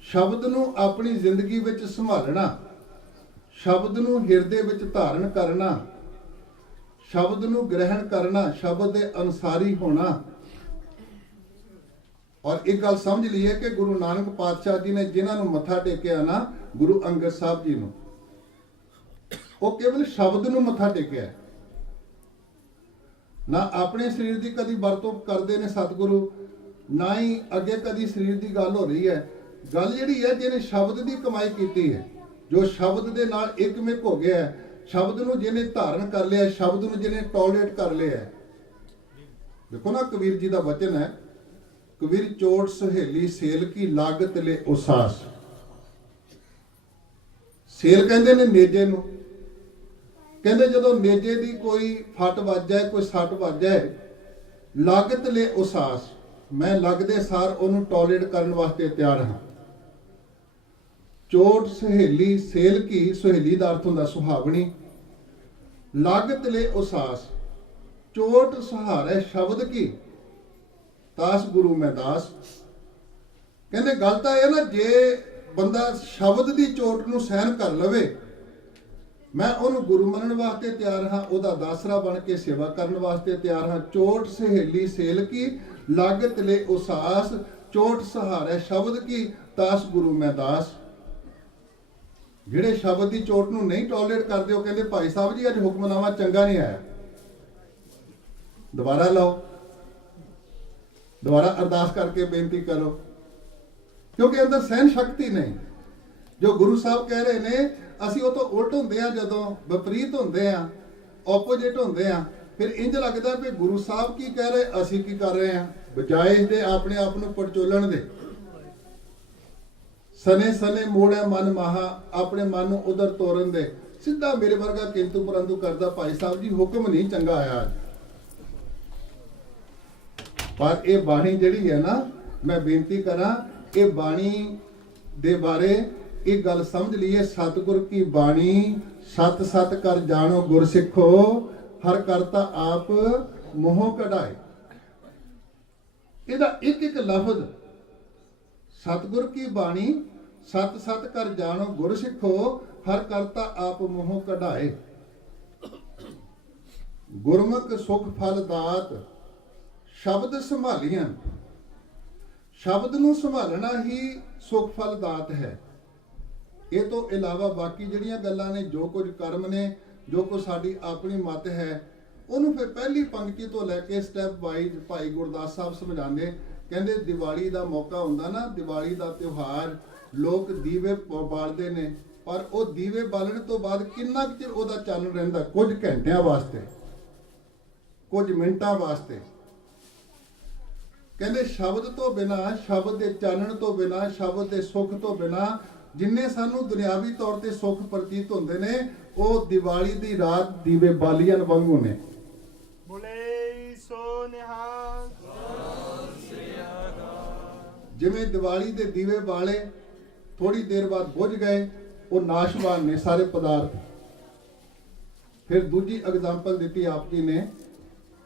ਸ਼ਬਦ ਨੂੰ ਆਪਣੀ ਜ਼ਿੰਦਗੀ ਵਿੱਚ ਸੰਭਾਲਣਾ, ਸ਼ਬਦ ਨੂੰ ਹਿਰਦੇ ਵਿੱਚ ਧਾਰਨ ਕਰਨਾ, ਸ਼ਬਦ ਨੂੰ ਗ੍ਰਹਿਣ ਕਰਨਾ, ਸ਼ਬਦ ਦੇ ਅਨੁਸਾਰੀ ਹੋਣਾ। ਔਰ ਇੱਕ ਗੱਲ ਸਮਝ ਲਈਏ ਕਿ ਗੁਰੂ ਨਾਨਕ ਪਾਤਸ਼ਾਹ ਜੀ ਨੇ ਜਿਨ੍ਹਾਂ ਨੂੰ ਮੱਥਾ ਟੇਕਿਆ ਨਾ, ਗੁਰੂ ਅੰਗਦ ਸਾਹਿਬ ਜੀ ਨੂੰ, ਉਹ ਕੇਵਲ ਸ਼ਬਦ ਨੂੰ ਮੱਥਾ ਟੇਕਿਆ, ਨਾ ਆਪਣੇ ਸਰੀਰ ਦੀ ਕਦੀ ਵਰਤੋਂ ਕਰਦੇ ਨੇ ਸਤਿਗੁਰੂ, ਨਾ ਹੀ ਅੱਗੇ ਕਦੀ ਸਰੀਰ ਦੀ ਗੱਲ ਹੋ ਰਹੀ ਹੈ। ਗੱਲ ਜਿਹੜੀ ਹੈ, ਜਿਹਨੇ ਸ਼ਬਦ ਦੀ ਕਮਾਈ ਕੀਤੀ ਹੈ, ਜੋ ਸ਼ਬਦ ਦੇ ਨਾਲ ਇੱਕਮਿਕ ਹੋ ਗਿਆ ਹੈ, ਸ਼ਬਦ ਨੂੰ ਜਿਹਨੇ ਧਾਰਨ ਕਰ ਲਿਆ, ਸ਼ਬਦ ਨੂੰ ਜਿਹਨੇ ਟੋਲਰੇਟ ਕਰ ਲਿਆ। ਦੇਖੋ ਨਾ, ਕਬੀਰ ਜੀ ਦਾ ਵਚਨ ਹੈ, ਕਬੀਰ ਚੋਟ ਸਹੇਲੀ ਸੇਲ ਕੀ ਲਾਗਤ ਲੈ ਉਸਾਸ। ਸੇਲ ਕਹਿੰਦੇ ਨੇ ਨੇਜੇ ਨੂੰ, ਕਹਿੰਦੇ ਜਦੋਂ ਨੇਜੇ ਦੀ ਕੋਈ ਫੱਟ ਵੱਜ ਜਾਏ, ਕੋਈ ਸੱਟ ਵੱਜ ਜਾਏ, ਲਾਗਤ ਲੈ ਉਸਾਸ, ਮੈਂ ਲੱਗਦੇ ਸਾਰ ਉਹਨੂੰ ਟੋਲਰੇਟ ਕਰਨ ਵਾਸਤੇ ਤਿਆਰ ਹਾਂ। ਚੋਟ ਸਹੇਲੀ ਸੇਲ ਕੀ, ਸਹੇਲੀ ਦਾ ਅਰਥ ਹੁੰਦਾ ਸੁਹਾਵਣੀ, ਲਾਗਤ ਲੈ ਉਸਾਸ, ਚੋਟ ਸਹਾਰੇ ਸ਼ਬਦ ਕੀ, ਤਾਸ ਗੁਰੂ ਮੈਂ ਦਾਸ। ਕਹਿੰਦੇ ਗੱਲ ਤਾਂ ਇਹ ਨਾ, ਜੇ ਬੰਦਾ ਸ਼ਬਦ ਦੀ ਚੋਟ ਨੂੰ ਸਹਿਨ ਕਰ ਲਵੇ, ਮੈਂ ਉਹਨੂੰ ਗੁਰੂ ਮੰਨਣ ਵਾਸਤੇ ਤਿਆਰ ਹਾਂ, ਉਹਦਾ ਦਾਸਰਾ ਬਣ ਕੇ ਸੇਵਾ ਕਰਨ ਵਾਸਤੇ ਤਿਆਰ ਹਾਂ। ਚੋਟ ਸਹੇਲੀ ਸੇਲ ਕੀ, ਲਾਗਤ ਲੈ ਉਸਾਸ, ਚੋਟ ਸਹਾਰੇ ਸ਼ਬਦ ਕੀ, ਤਾਸ ਗੁਰੂ ਮੈਂ ਦਾਸ। ਜਿਹੜੇ ਸ਼ਬਦ ਦੀ ਚੋਟ ਨੂੰ ਨਹੀਂ ਟੋਲਰੇਟ ਕਰਦੇ, ਉਹ ਕਹਿੰਦੇ ਭਾਈ ਸਾਹਿਬ ਜੀ ਅੱਜ ਹੁਕਮਨਾਮਾ ਚੰਗਾ ਨਹੀਂ ਆਇਆ, ਦੁਬਾਰਾ ਲਾਓ, ਦੁਬਾਰਾ ਅਰਦਾਸ ਕਰਕੇ ਬੇਨਤੀ ਕਰੋ, ਕਿਉਂਕਿ ਅੰਦਰ ਸਹਿਨ ਸ਼ਕਤੀ ਨਹੀਂ। ਜੋ ਗੁਰੂ ਸਾਹਿਬ ਕਹਿ ਰਹੇ ਨੇ, ਅਸੀਂ ਉਹ ਤੋਂ ਉਲਟ ਹੁੰਦੇ ਆ, ਜਦੋਂ ਵਿਪਰੀਤ ਹੁੰਦੇ ਆ, ਆਪੋਜੀਟ ਹੁੰਦੇ ਆ, ਫਿਰ ਇੰਜ ਲੱਗਦਾ ਵੀ ਗੁਰੂ ਸਾਹਿਬ ਕੀ ਕਹਿ ਰਹੇ, ਅਸੀਂ ਕੀ ਕਰ ਰਹੇ ਆ। ਬਜਾਏ ਇਸਦੇ ਆਪਣੇ ਆਪ ਨੂੰ ਪਰਚੋਲਣ ਦੇ, ਸਨੇ ਸਨੇ ਮੋੜਿਆ ਮਨ ਮਾਹਾ, ਆਪਣੇ ਮਨ ਨੂੰ ਉਧਰ ਤੋਰਨ ਦੇ, ਸਿੱਧਾ ਮੇਰੇ ਵਰਗਾ ਕਿੰਤੂ ਪਰੰਤੂ ਕਰਦਾ, ਭਾਈ ਸਾਹਿਬ ਜੀ ਹੁਕਮ ਨਹੀਂ ਚੰਗਾ ਆਇਆ ਅੱਜ। ਪਰ ਇਹ ਬਾਣੀ ਜਿਹੜੀ ਹੈ ਨਾ, ਮੈਂ ਬੇਨਤੀ ਕਰਾਂ, ਇਹ ਬਾਣੀ ਦੇ ਬਾਰੇ ਇਹ ਗੱਲ ਸਮਝ ਲਈਏ, ਸਤਿਗੁਰ ਕੀ ਬਾਣੀ ਸਤ ਸਤ ਕਰ ਜਾਣੋ ਗੁਰ ਸਿੱਖੋ, ਹਰ ਕਰਤਾ ਆਪ ਮੋਹ ਕਢਾਏ। ਇਹਦਾ ਇੱਕ ਇੱਕ ਲਫ਼ਜ਼, ਸਤਿਗੁਰ ਕੀ ਬਾਣੀ ਸਤ ਸਤ ਕਰ ਜਾਣੋ ਗੁਰ ਸਿੱਖੋ, ਹਰ ਕਰਤਾ ਆਪ ਮੋਹ ਕਢਾਏ। ਗੁਰਮੁਖ ਸੁਖ ਫਲ ਦਾਤ ਸ਼ਬਦ ਸੰਭਾਲੀਆਂ। ਸ਼ਬਦ ਨੂੰ ਸੰਭਾਲਣਾ ਹੀ ਸੁਖ ਫਲ ਦਾਤ ਹੈ। ਇਹ ਤੋਂ ਇਲਾਵਾ ਬਾਕੀ ਜਿਹੜੀਆਂ ਗੱਲਾਂ ਨੇ, ਜੋ ਕੁਝ ਕਰਮ ਨੇ, ਜੋ ਕੁਝ ਸਾਡੀ ਆਪਣੀ ਮਤ ਹੈ, ਉਹਨੂੰ ਫਿਰ ਪਹਿਲੀ ਪੰਕਤੀ ਤੋਂ ਲੈ ਕੇ ਸਟੈਪ ਵਾਈਜ਼ ਭਾਈ ਗੁਰਦਾਸ ਸਾਹਿਬ ਸਮਝਾਉਂਦੇ। ਕਹਿੰਦੇ ਦੀਵਾਲੀ ਦਾ ਮੌਕਾ ਹੁੰਦਾ ਨਾ, ਦੀਵਾਲੀ ਦਾ ਤਿਉਹਾਰ, ਲੋਕ ਦੀਵੇ ਬਾਲਦੇ ਨੇ, ਪਰ ਉਹ ਦੀਵੇ ਬਾਲਣ ਤੋਂ ਬਾਅਦ ਕਿੰਨਾ ਕੁ ਚਿਰ ਉਹਦਾ ਚਾਨਣ ਰਹਿੰਦਾ? ਕੁਝ ਘੰਟਿਆਂ ਵਾਸਤੇ, ਕੁਝ ਮਿੰਟਾਂ ਵਾਸਤੇ। ਕਹਿੰਦੇ ਸ਼ਬਦ ਤੋਂ ਬਿਨਾ, ਸ਼ਬਦ ਦੇ ਚਾਨਣ ਤੋਂ ਬਿਨਾ, ਸ਼ਬਦ ਦੇ ਸੁੱਖ ਤੋਂ ਬਿਨਾ ਜਿੰਨੇ ਸਾਨੂੰ ਦੁਨਿਆਵੀ ਤੌਰ ਤੇ ਸੁੱਖ ਪ੍ਰਤੀਤ ਹੁੰਦੇ ਨੇ, ਉਹ ਦੀਵਾਲੀ ਦੀ ਰਾਤ ਦੀਵੇ ਬਾਲੀਆਂ ਵਾਂਗੂ ਨੇ। ਬੋਲੇ ਸੋ ਨਿਹਾਲ। ਜਿਵੇਂ ਦੀਵਾਲੀ ਦੇ ਦੀਵੇ ਬਾਲੇ ਥੋੜੀ ਦੇਰ ਬਾਅਦ ਬੁਝ ਗਏ, ਉਹ ਨਾਸ਼ਵਾਨ ਨੇ ਸਾਰੇ ਪਦਾਰਥ। फिर दूजी एग्जाम्पल दी आप जी ने,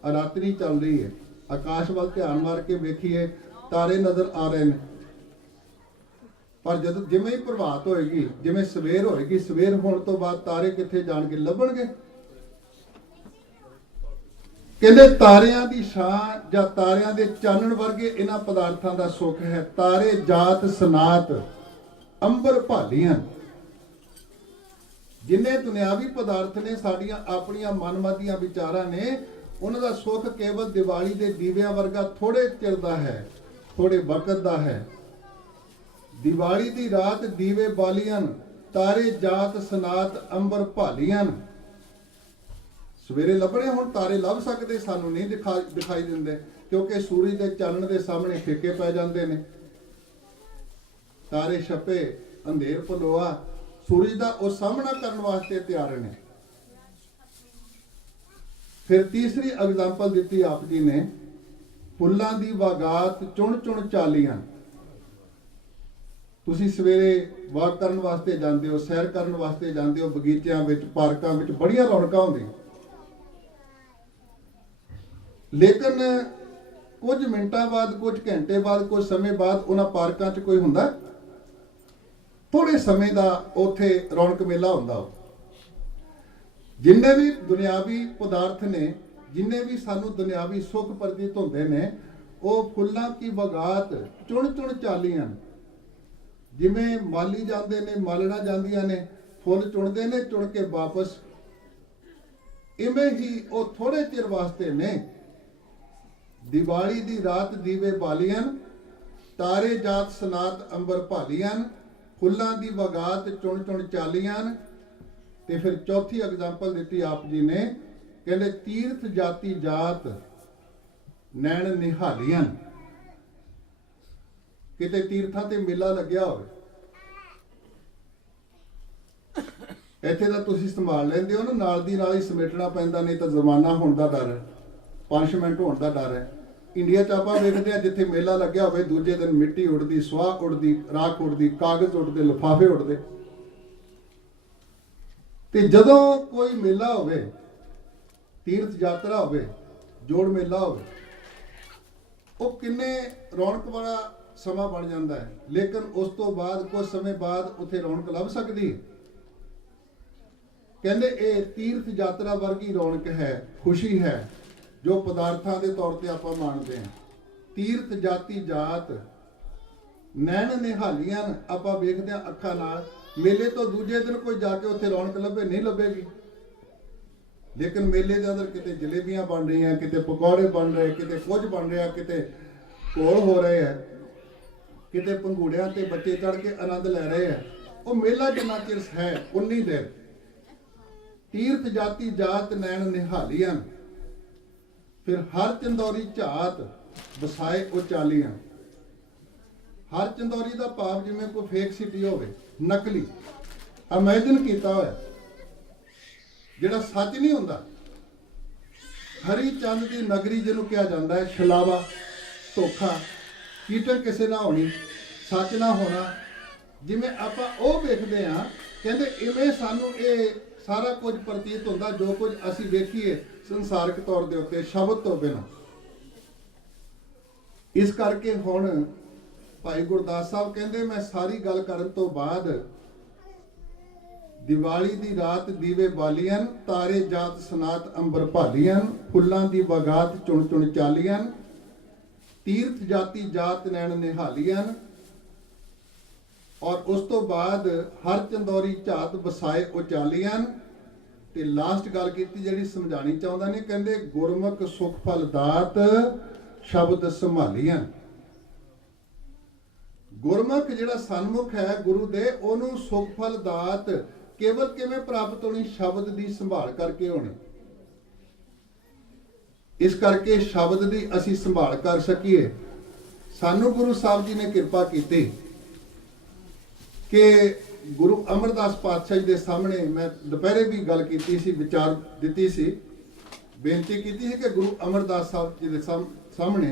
रात्रि चल रही है, आकाश वाल ध्यान मार के वेखिए तारे नजर आ रहे हैं, पर जब जिमें ही प्रभात होएगी, जिमें सवेर होएगी, सवेर होने तो बाद तारे किथे जाणगे, लभणगे। कहते तारियां दी छां जां तारियां दे चानण वर्गे इन्हां पदार्थां दा सुख है। तारे जात सनात अंबर भालियां, जिन्ने दुनियावी पदार्थ ने साड़ियां अपनियां मनमतियां विचारां ने, उन्हां दा सुख केवल दिवाली दे दीवियां वर्गा थोड़े चिर दा है, थोड़े वक्त दा है। दिवाली दी रात दीवे बालियां, तारे जात सनात अंबर भालियां। सवेरे लभणे हुण तारे लभ सकदे, सानू नहीं दिखाई दिंदे, क्योंकि सूरज दे चानण दे सामने फिक्के पै जांदे ने। तारे छपे अंधेर पलोआ, सूरज दा ਉਹ ਸਾਹਮਣਾ ਕਰਨ ਵਾਸਤੇ ਤਿਆਰ ਨੇ। ਫਿਰ ਤੀਸਰੀ ਐਗਜ਼ਾਮਪਲ ਦਿੱਤੀ ਆਪ ਜੀ ਨੇ, ਫੁੱਲਾਂ ਦੀ ਬਾਗਾਤ ਚੁਣ ਚੁਣ ਚਾਲੀਆਂ। ਤੁਸੀਂ ਸਵੇਰੇ ਵਾਕ ਕਰਨ ਵਾਸਤੇ ਜਾਂਦੇ ਹੋ, ਸੈਰ ਕਰਨ ਵਾਸਤੇ ਜਾਂਦੇ ਹੋ, ਬਗੀਚਿਆਂ ਵਿੱਚ, ਪਾਰਕਾਂ ਵਿੱਚ ਬੜੀਆਂ ਰੌਣਕਾਂ ਹੁੰਦੀਆਂ, ਲੇਕਿਨ ਕੁਝ ਮਿੰਟਾਂ ਬਾਅਦ, ਕੁਝ ਘੰਟੇ ਬਾਅਦ, ਕੁਝ ਸਮੇਂ ਬਾਅਦ ਉਹਨਾਂ ਪਾਰਕਾਂ 'ਚ ਕੋਈ ਹੁੰਦਾ, ਥੋੜੇ ਸਮੇਂ ਦਾ ਉੱਥੇ ਰੌਣਕ ਮੇਲਾ ਹੁੰਦਾ। ਜਿੰਨੇ ਵੀ ਦੁਨਿਆਵੀ ਪਦਾਰਥ ਨੇ, ਜਿੰਨੇ ਵੀ ਸਾਨੂੰ ਦੁਨਿਆਵੀ ਸੁੱਖ ਪ੍ਰਤੀਤ ਹੁੰਦੇ ਨੇ, ਉਹ ਫੁੱਲਾਂ ਕੀ ਬਗਾਤ ਚੁਣ ਚੁਣ ਚਾਲੀਆਂ। ਜਿਵੇਂ ਮਾਲੀ ਜਾਂਦੇ ਨੇ, ਮਾਲਣਾ ਜਾਂਦੀਆਂ ਨੇ, ਫੁੱਲ ਚੁਣਦੇ ਨੇ, ਚੁਣ ਕੇ ਵਾਪਸ, ਇਵੇਂ ਹੀ ਉਹ ਥੋੜੇ ਚਿਰ ਵਾਸਤੇ ਨੇ। दिवाली दी रात दीवे बालियां, तारे जात सनात अंबर भालियां, फुल्लां दी बगात चुन चुन चालियां। ते फिर चौथी एग्जाम्पल दी आप जी ने, कहते तीर्थ जाति जात नैण निहालियां। किते तीर्थां ते मेला लग्या होवे, ਇੱਥੇ ਤਾਂ ਤੁਸੀਂ ਸੰਭਾਲ ਲੈਂਦੇ ਹੋ ਨਾ, ਨਾਲ ਦੀ ਨਾਲ ਹੀ ਸਮੇਟਣਾ ਪੈਂਦਾ, ਨਹੀਂ ਤਾਂ ਜ਼ਮਾਨਾ ਹੋਣ ਦਾ ਡਰ ਹੈ, ਪਨਿਸ਼ਮੈਂਟ ਹੋਣ ਦਾ ਡਰ ਹੈ। ਇੰਡੀਆ 'ਚ ਆਪਾਂ ਵੇਖਦੇ ਹਾਂ ਜਿੱਥੇ ਮੇਲਾ ਲੱਗਿਆ ਹੋਵੇ, ਦੂਜੇ ਦਿਨ ਮਿੱਟੀ ਉੱਡਦੀ, ਸਵਾਹ ਉੱਡਦੀ, ਰਾਖ ਉੱਡਦੀ, ਕਾਗਜ਼ ਉੱਡਦੇ, ਲਿਫਾਫੇ ਉੱਡਦੇ। ਤੇ ਜਦੋਂ ਕੋਈ ਮੇਲਾ ਹੋਵੇ, ਤੀਰਥ ਯਾਤਰਾ ਹੋਵੇ, ਜੋੜ ਮੇਲਾ ਹੋਵੇ, ਉਹ ਕਿੰਨੇ ਰੌਣਕ ਵਾਲਾ ਸਮਾਂ ਬਣ ਜਾਂਦਾ ਹੈ, ਲੇਕਿਨ ਉਸ ਤੋਂ ਬਾਅਦ ਕੁਝ ਸਮੇਂ ਬਾਅਦ ਉੱਥੇ ਰੌਣਕ ਲੱਭ ਸਕਦੀ ਹੈ। ਕਹਿੰਦੇ ਇਹ ਤੀਰਥ ਯਾਤਰਾ ਵਰਗੀ ਰੌਣਕ ਹੈ, ਖੁਸ਼ੀ ਹੈ, ਜੋ ਪਦਾਰਥਾਂ ਦੇ ਤੌਰ ਤੇ ਆਪਾਂ ਮੰਨਦੇ ਹਾਂ। ਤੀਰਥ ਜਾਤੀ ਜਾਤ ਨੈਣ ਨਿਹਾਲੀਆਂ, ਆਪਾਂ ਵੇਖਦੇ ਹਾਂ ਅੱਖਾਂ ਨਾਲ। ਮੇਲੇ ਤੋਂ ਦੂਜੇ ਦਿਨ ਕੋਈ ਜਾ ਕੇ ਉੱਥੇ ਰੌਣਕ ਲੱਭੇ, ਨਹੀਂ ਲੱਭੇਗੀ, ਲੇਕਿਨ ਮੇਲੇ ਦੇ ਅੰਦਰ ਕਿਤੇ ਜਲੇਬੀਆਂ ਬਣ ਰਹੀਆਂ, ਕਿਤੇ ਪਕੌੜੇ ਬਣ ਰਹੇ, ਕਿਤੇ ਕੁਝ ਬਣ ਰਿਹਾ, ਕਿਤੇ ਘੋਲ ਹੋ ਰਹੇ ਹੈ, ਕਿਤੇ ਪੰਘੂੜਿਆਂ ਤੇ ਬੱਚੇ ਚੜ ਕੇ ਆਨੰਦ ਲੈ ਰਹੇ ਹੈ। ਉਹ ਮੇਲਾ ਜਿੰਨਾ ਚਿਰ ਹੈ ਉਨੀ ਦੇਰ। तीर्थ जाति जात नैन निहालियां, फिर हर चंदौरी झात बसाए उचालियां। हर चंदौरी का भाव जिमें कोई फेक सिटी होवे, नकली इमेजिन किया होया, जिहड़ा सच नहीं हुंदा। हरी चंद की नगरी जिन्हों कहा जाता है, छलावा, धोखा, कीटन किसी ना होनी, सच ना होना, जिमें आपां ओह वेखदे हां। कहंदे इवें सानू ये सारा कुछ प्रतीत होंदा, जो कुछ असी वेखीए संसारिक तौर के उत्ते शब्द तो बिना। इस करके हुण भाई गुरदास साहब कहंदे, मैं सारी गल करन तो बाद दिवाली दी रात दीवे बालियां, तारे जात सनात अंबर भालियां, फुल्लां दी बगात चुन चुन चालियां, तीर्थ जाति जात नैन निहालियां। और उस तो बाद हर चंदौरी झात बसाए उचालियां। ते लास्ट गल कीती जिहड़ी समझानी चाहुंदा ने, कहंदे गुरमुख सुख फल दात शब्द संभालियां। गुरमुख जिहड़ा सन्मुख है गुरु दे, ओनू सुख फल दात केवल किवें प्राप्त होनी, शब्द दी संभाल करके होनी। इस करके शब्द दी असी संभाल कर सकीए। सानू गुरु साहब जी ने किरपा कीती कि गुरु अमरदास पातशाह जी के सामने, मैं दोपहरे भी गल की सी, विचार दी सी, बेनती की थी कि गुरु अमरदास साहब जी के सामने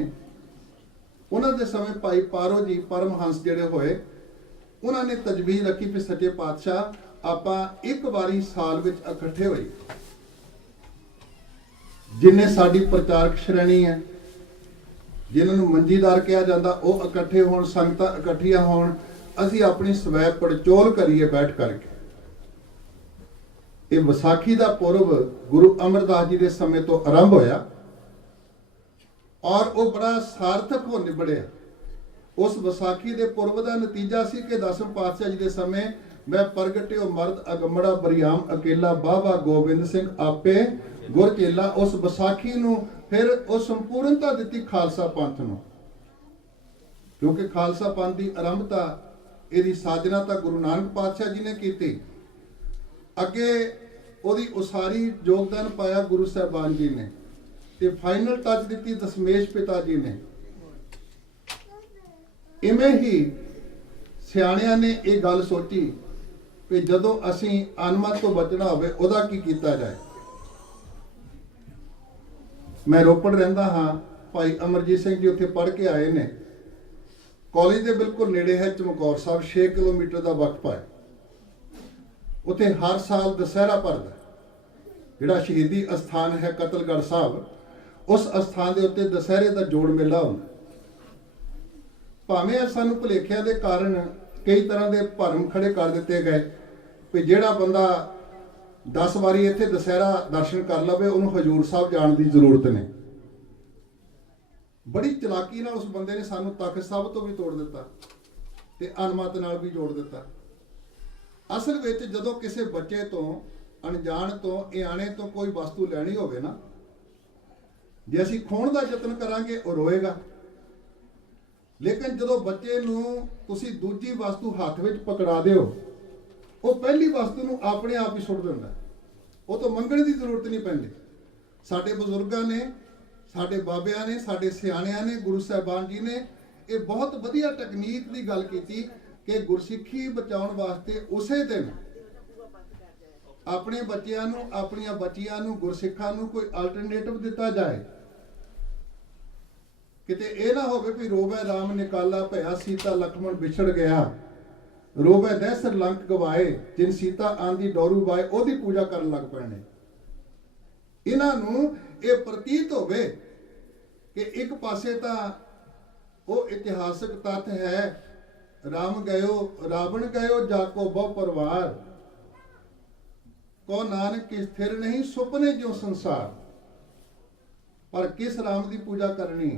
उन्होंने समय भाई पारो जी परमहंस जिहड़े होए, उन्होंने तजवीज़ रखी कि सच्चे पातशाह आपां एक बारी साल विच इकट्ठे होई जिन्हें साडी प्रचारक श्रेणी है, जिन्होंने मंजीदार कहा जाता, वो इकट्ठे होण, संगतां इकट्ठियां होण, असीं अपनी स्वै पड़चोल करिए बैठ करके। ये विसाखी का पुरब गुरु अमरदास जी के समय तो आरंभ होया और वो बड़ा सार्थक हो निबड़िया। उस विसाखी के पुरब का नतीजा सी कि 10वें पातशाह जी के समय मैं प्रगटिओ मर्द अगमड़ा बरियाम अकेला बाबा गोबिंद सिंह आपे गुर चेला। उस विसाखी नूं फिर उस संपूर्णता दी खालसा पंथ नूं, क्योंकि खालसा पंथ की आरंभता इसकी साधना तो गुरु नानक पातशाह जी ने की। अगे ਉਹਦੀ उसारी योगदान पाया गुरु साहबान जी ने, ते फाइनल टच दी दशमेश पिता जी ने। इवें ही सियाणियां ने यह गल सोची कि जदों असीं अनमत तो बचना होवे उहदा की कीता जाए। मैं रोपड़ रहिंदा हाँ, भाई अमरजीत सिंह जी उत्थे पढ़ के आए ने। कॉलेज के बिल्कुल नेड़े है चमकौर साहब, 6 किलोमीटर का वक्फा है। उत्थे हर साल दशहरा भरदा, जिहड़ा शहीदी अस्थान है कतलगढ़ साहब, उस अस्थान के उत्ते दशहरे का जोड़ मेला होंदा। भावें सानूं भुलेखिਆਂ के कारण कई तरह के भरम खड़े कर दिते गए कि जिहड़ा बंदा 10 वारी इत्थे दशहरा दर्शन कर लवे उन्होंने हजूर साहब जाण की जरूरत नहीं। बड़ी चलाकी नाल उस बंदे ने सानूं तख्त साहब तो भी तोड़ दिता ते अनमत नाल भी जोड़ दिता। असल विच जदों किसी बच्चे तो अणजाण तो इयाणे तो कोई वस्तु लैनी होवे ना, जे असीं खोण दा यतन करांगे वो रोएगा। लेकिन जदों बच्चे नूं तुसीं दूजी वस्तु हत्थ विच पकड़ा दिओ, वो पहली वस्तु नूं अपने आप ही सुट दिंदा, वो तो मंगण की जरूरत नहीं पैंदी। साडे बजुर्गां ने, साडे बाबियां ने, साडे सियाणियां ने, गुरु साहिबान जी ने ये बहुत वधिया तकनीक की गल कीती कि गुरसिੱਖੀ बचाउण वास्ते उसे दिन अपने बच्चों नूं, अपनियां बच्चियां नूं, गुरसिੱਖਾਂ नूं कोई अल्टरनेटिव दिता जाए। किते ये ना होवे भी रोवे राम निकाला भया सीता लक्ष्मण बिछड़ गया, रोवे दहसर लंक गवाए जिन सीता आंदी डोरू बाए, ओदी पूजा करन लग पैणे। इन्हां नूं ये प्रतीत होवे कि एक पासे तां वो इतिहासक तत्थ है, राम गयो रावण गयो जाको बहु परवार, को नानक की स्थिर नहीं सुपने जो संसार। पर किस राम की पूजा करनी?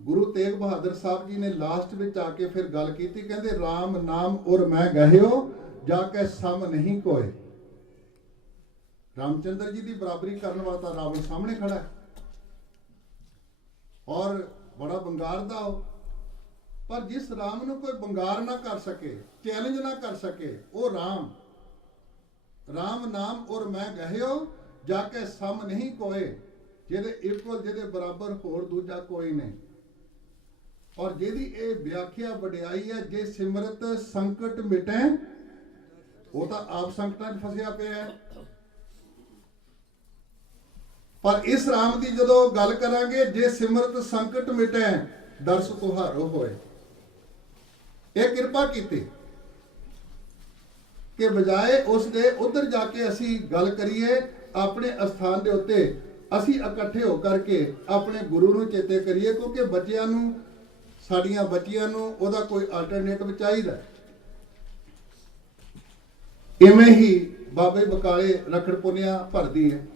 गुरु तेग बहादुर साहब जी ने लास्ट में आके फिर गल की, कहते राम नाम और मैं गहियो जाके सम नहीं कोई। रामचंद्र जी की बराबरी करने वाला तो रावण सामने खड़ा है और बड़ा बंगार दा हो, पर जिस राम नूं कोई बंगार ना कर सके, चैलेंज ना कर सके, वो राम। राम नाम और मैं गहियो जाके सम नहीं कोए, जिहदे इक्वल जिहदे बराबर होर दूजा कोई नहीं। और जिहदी ये व्याख्या वडियाई है, जे सिमरत संकट मिटे, वो तो आप संकटां च फसिया पिया है। पर इस राम की जदों गल करांगे, जे सिमरत संकट मिटे दर्श तुहारो होए, ये कृपा की कि बजाए उसके उधर जाके असी गल करिए अपने अस्थान के उत्ते, असी इकट्ठे हो करके अपने गुरु नूं चेते करिए, क्योंकि बच्चियां नूं, साडियां बच्चियां नूं ओहदा कोई अल्टरनेटिव चाहिदा। इवें ही बाबे बकाले रखड़ पुनिया भरदी है।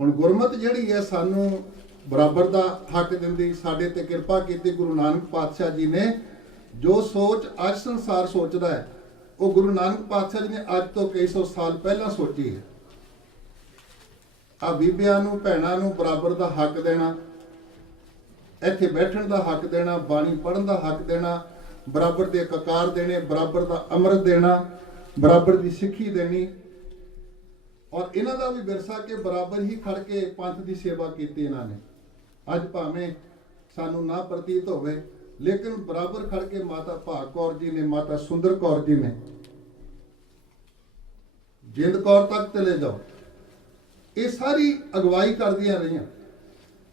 हुण गुरमत जिहड़ी है सानू बराबर दा हक दिंदी, साडे ते किरपा कीती गुरु नानक पातशाह जी ने। जो सोच अज संसार सोचता है, वो गुरु नानक पातशाह जी ने अज तो कई सौ साल पहला सोची है। आ बीबियां नूं, भैणां नूं बराबर दा हक देना, इत्थे बैठण दा हक देना, बाणी पढ़न दा हक देना, बराबर दे ककार देने, बराबर दा अमृत देना, बराबर दी सिੱਖੀ देनी। और इन्हां दा भी विरसा के बराबर ही खड़ के पंथ की सेवा की इन्हां ने। अज भावें सानू ना प्रतीत होवे, लेकिन बराबर खड़ के माता भाग कौर जी ने, माता सुंदर कौर जी ने, जिंद कौर तक चले जाओ, ये सारी अगवाई करदियां रहियां,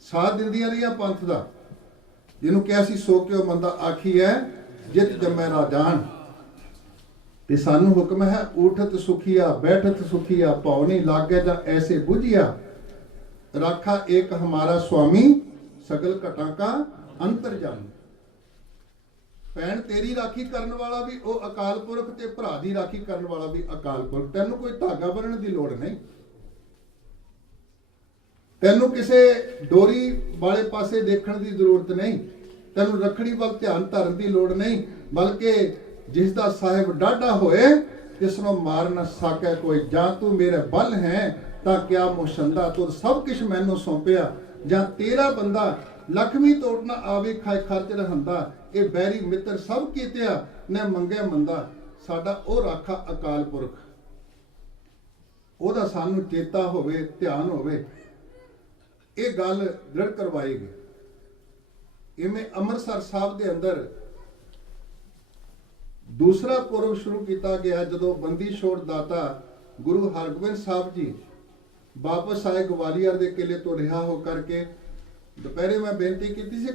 साथ दिंदियां रहियां पंथ दा। जिन्हों क्या सी सो क्यों मंदा आखी है जित जम्मै राजान। ਤੇ ਸਾਨੂੰ ਹੁਕਮ ਹੈ ਉਠਤ ਸੁਖੀਆ ਬੈਠਤ ਸੁਖੀਆ ਭਉ ਨਹੀਂ ਲਾਗੇ ਜਾਂ ਐਸੇ ਬੁਝਿਆ ਰਾਖਾ ਏਕ ਹਮਾਰਾ ਸੁਆਮੀ ਸਗਲ ਘਟਾਂ ਕਾ ਅੰਤਰਜਾਮੀ। ਭੈਣ ਤੇਰੀ ਰਾਖੀ ਕਰਨ ਵਾਲਾ ਵੀ ਉਹ ਅਕਾਲ ਪੁਰਖ ਤੇ ਭਰਾ ਦੀ ਰਾਖੀ ਕਰਨ ਵਾਲਾ ਵੀ ਅਕਾਲ ਪੁਰਖ। ਤੈਨੂੰ ਕੋਈ ਧਾਗਾ ਬੰਨਣ ਦੀ ਲੋੜ ਨਹੀਂ, ਤੈਨੂੰ ਕਿਸੇ ਡੋਰੀ ਵਾਲੇ ਪਾਸੇ ਦੇਖਣ ਦੀ ਜ਼ਰੂਰਤ ਨਹੀਂ, ਤੈਨੂੰ ਰੱਖੜੀ ਵੱਲ ਧਿਆਨ ਧਰਨ ਦੀ ਲੋੜ ਨਹੀਂ, ਬਲਕਿ ਜਿਸ ਦਾ ਸਾਹਿਬ ਡਾਢਾ ਹੋਏ ਤਿਸ ਨੂੰ ਮਾਰ ਨਾ ਸਾਕੇ ਕੋਈ। ਜਾਂ ਤੂੰ ਮੇਰੇ ਬਲ ਹੈ ਤਾਂ ਕਿਆ ਮੁਸ਼ੰਦਾ ਤੂੰ ਸਭ ਕੁਛ ਮੈਨੂੰ ਸੌਂਪਿਆ। ਜਾਂ ਤੇਰਾ ਬੰਦਾ ਲਖਮੀ ਤੋੜ ਨਾ ਆਵੇ ਖਾਏ ਖਰਚ ਰਹੰਦਾ। ਇਹ ਬੈਰੀ ਮਿੱਤਰ ਸਭ ਕੀਤਿਆ ਨੇ ਮੰਗੇ ਮੰਦਾ। ਸਾਡਾ ਉਹ ਰਾਖਾ ਅਕਾਲ ਪੁਰਖ, ਉਹਦਾ ਸਾਨੂੰ ਚੇਤਾ ਹੋਵੇ, ਧਿਆਨ ਹੋਵੇ। ਇਹ ਗੱਲ ਦ੍ਰਿੜ ਕਰਵਾਏਗੀ। ਇਵੇਂ ਅੰਮ੍ਰਿਤਸਰ ਸਾਹਿਬ ਦੇ ਅੰਦਰ ਦੂਸਰਾ ਪੁਰਬ ਸ਼ੁਰੂ ਕੀਤਾ ਗਿਆ ਜਦੋਂ ਬੰਦੀ ਛੋੜ ਦਾਤਾ ਗੁਰੂ ਹਰਗੋਬਿੰਦ ਸਾਹਿਬ ਜੀ ਵਾਪਸ ਆਏ ਗਵਾਲੀਅਰ ਦੇ ਕਿਲੇ ਤੋਂ ਰਿਹਾ ਹੋ ਕਰਕੇ। ਦੁਪਹਿਰੇ ਮੈਂ ਬੇਨਤੀ ਕੀਤੀ ਸੀ,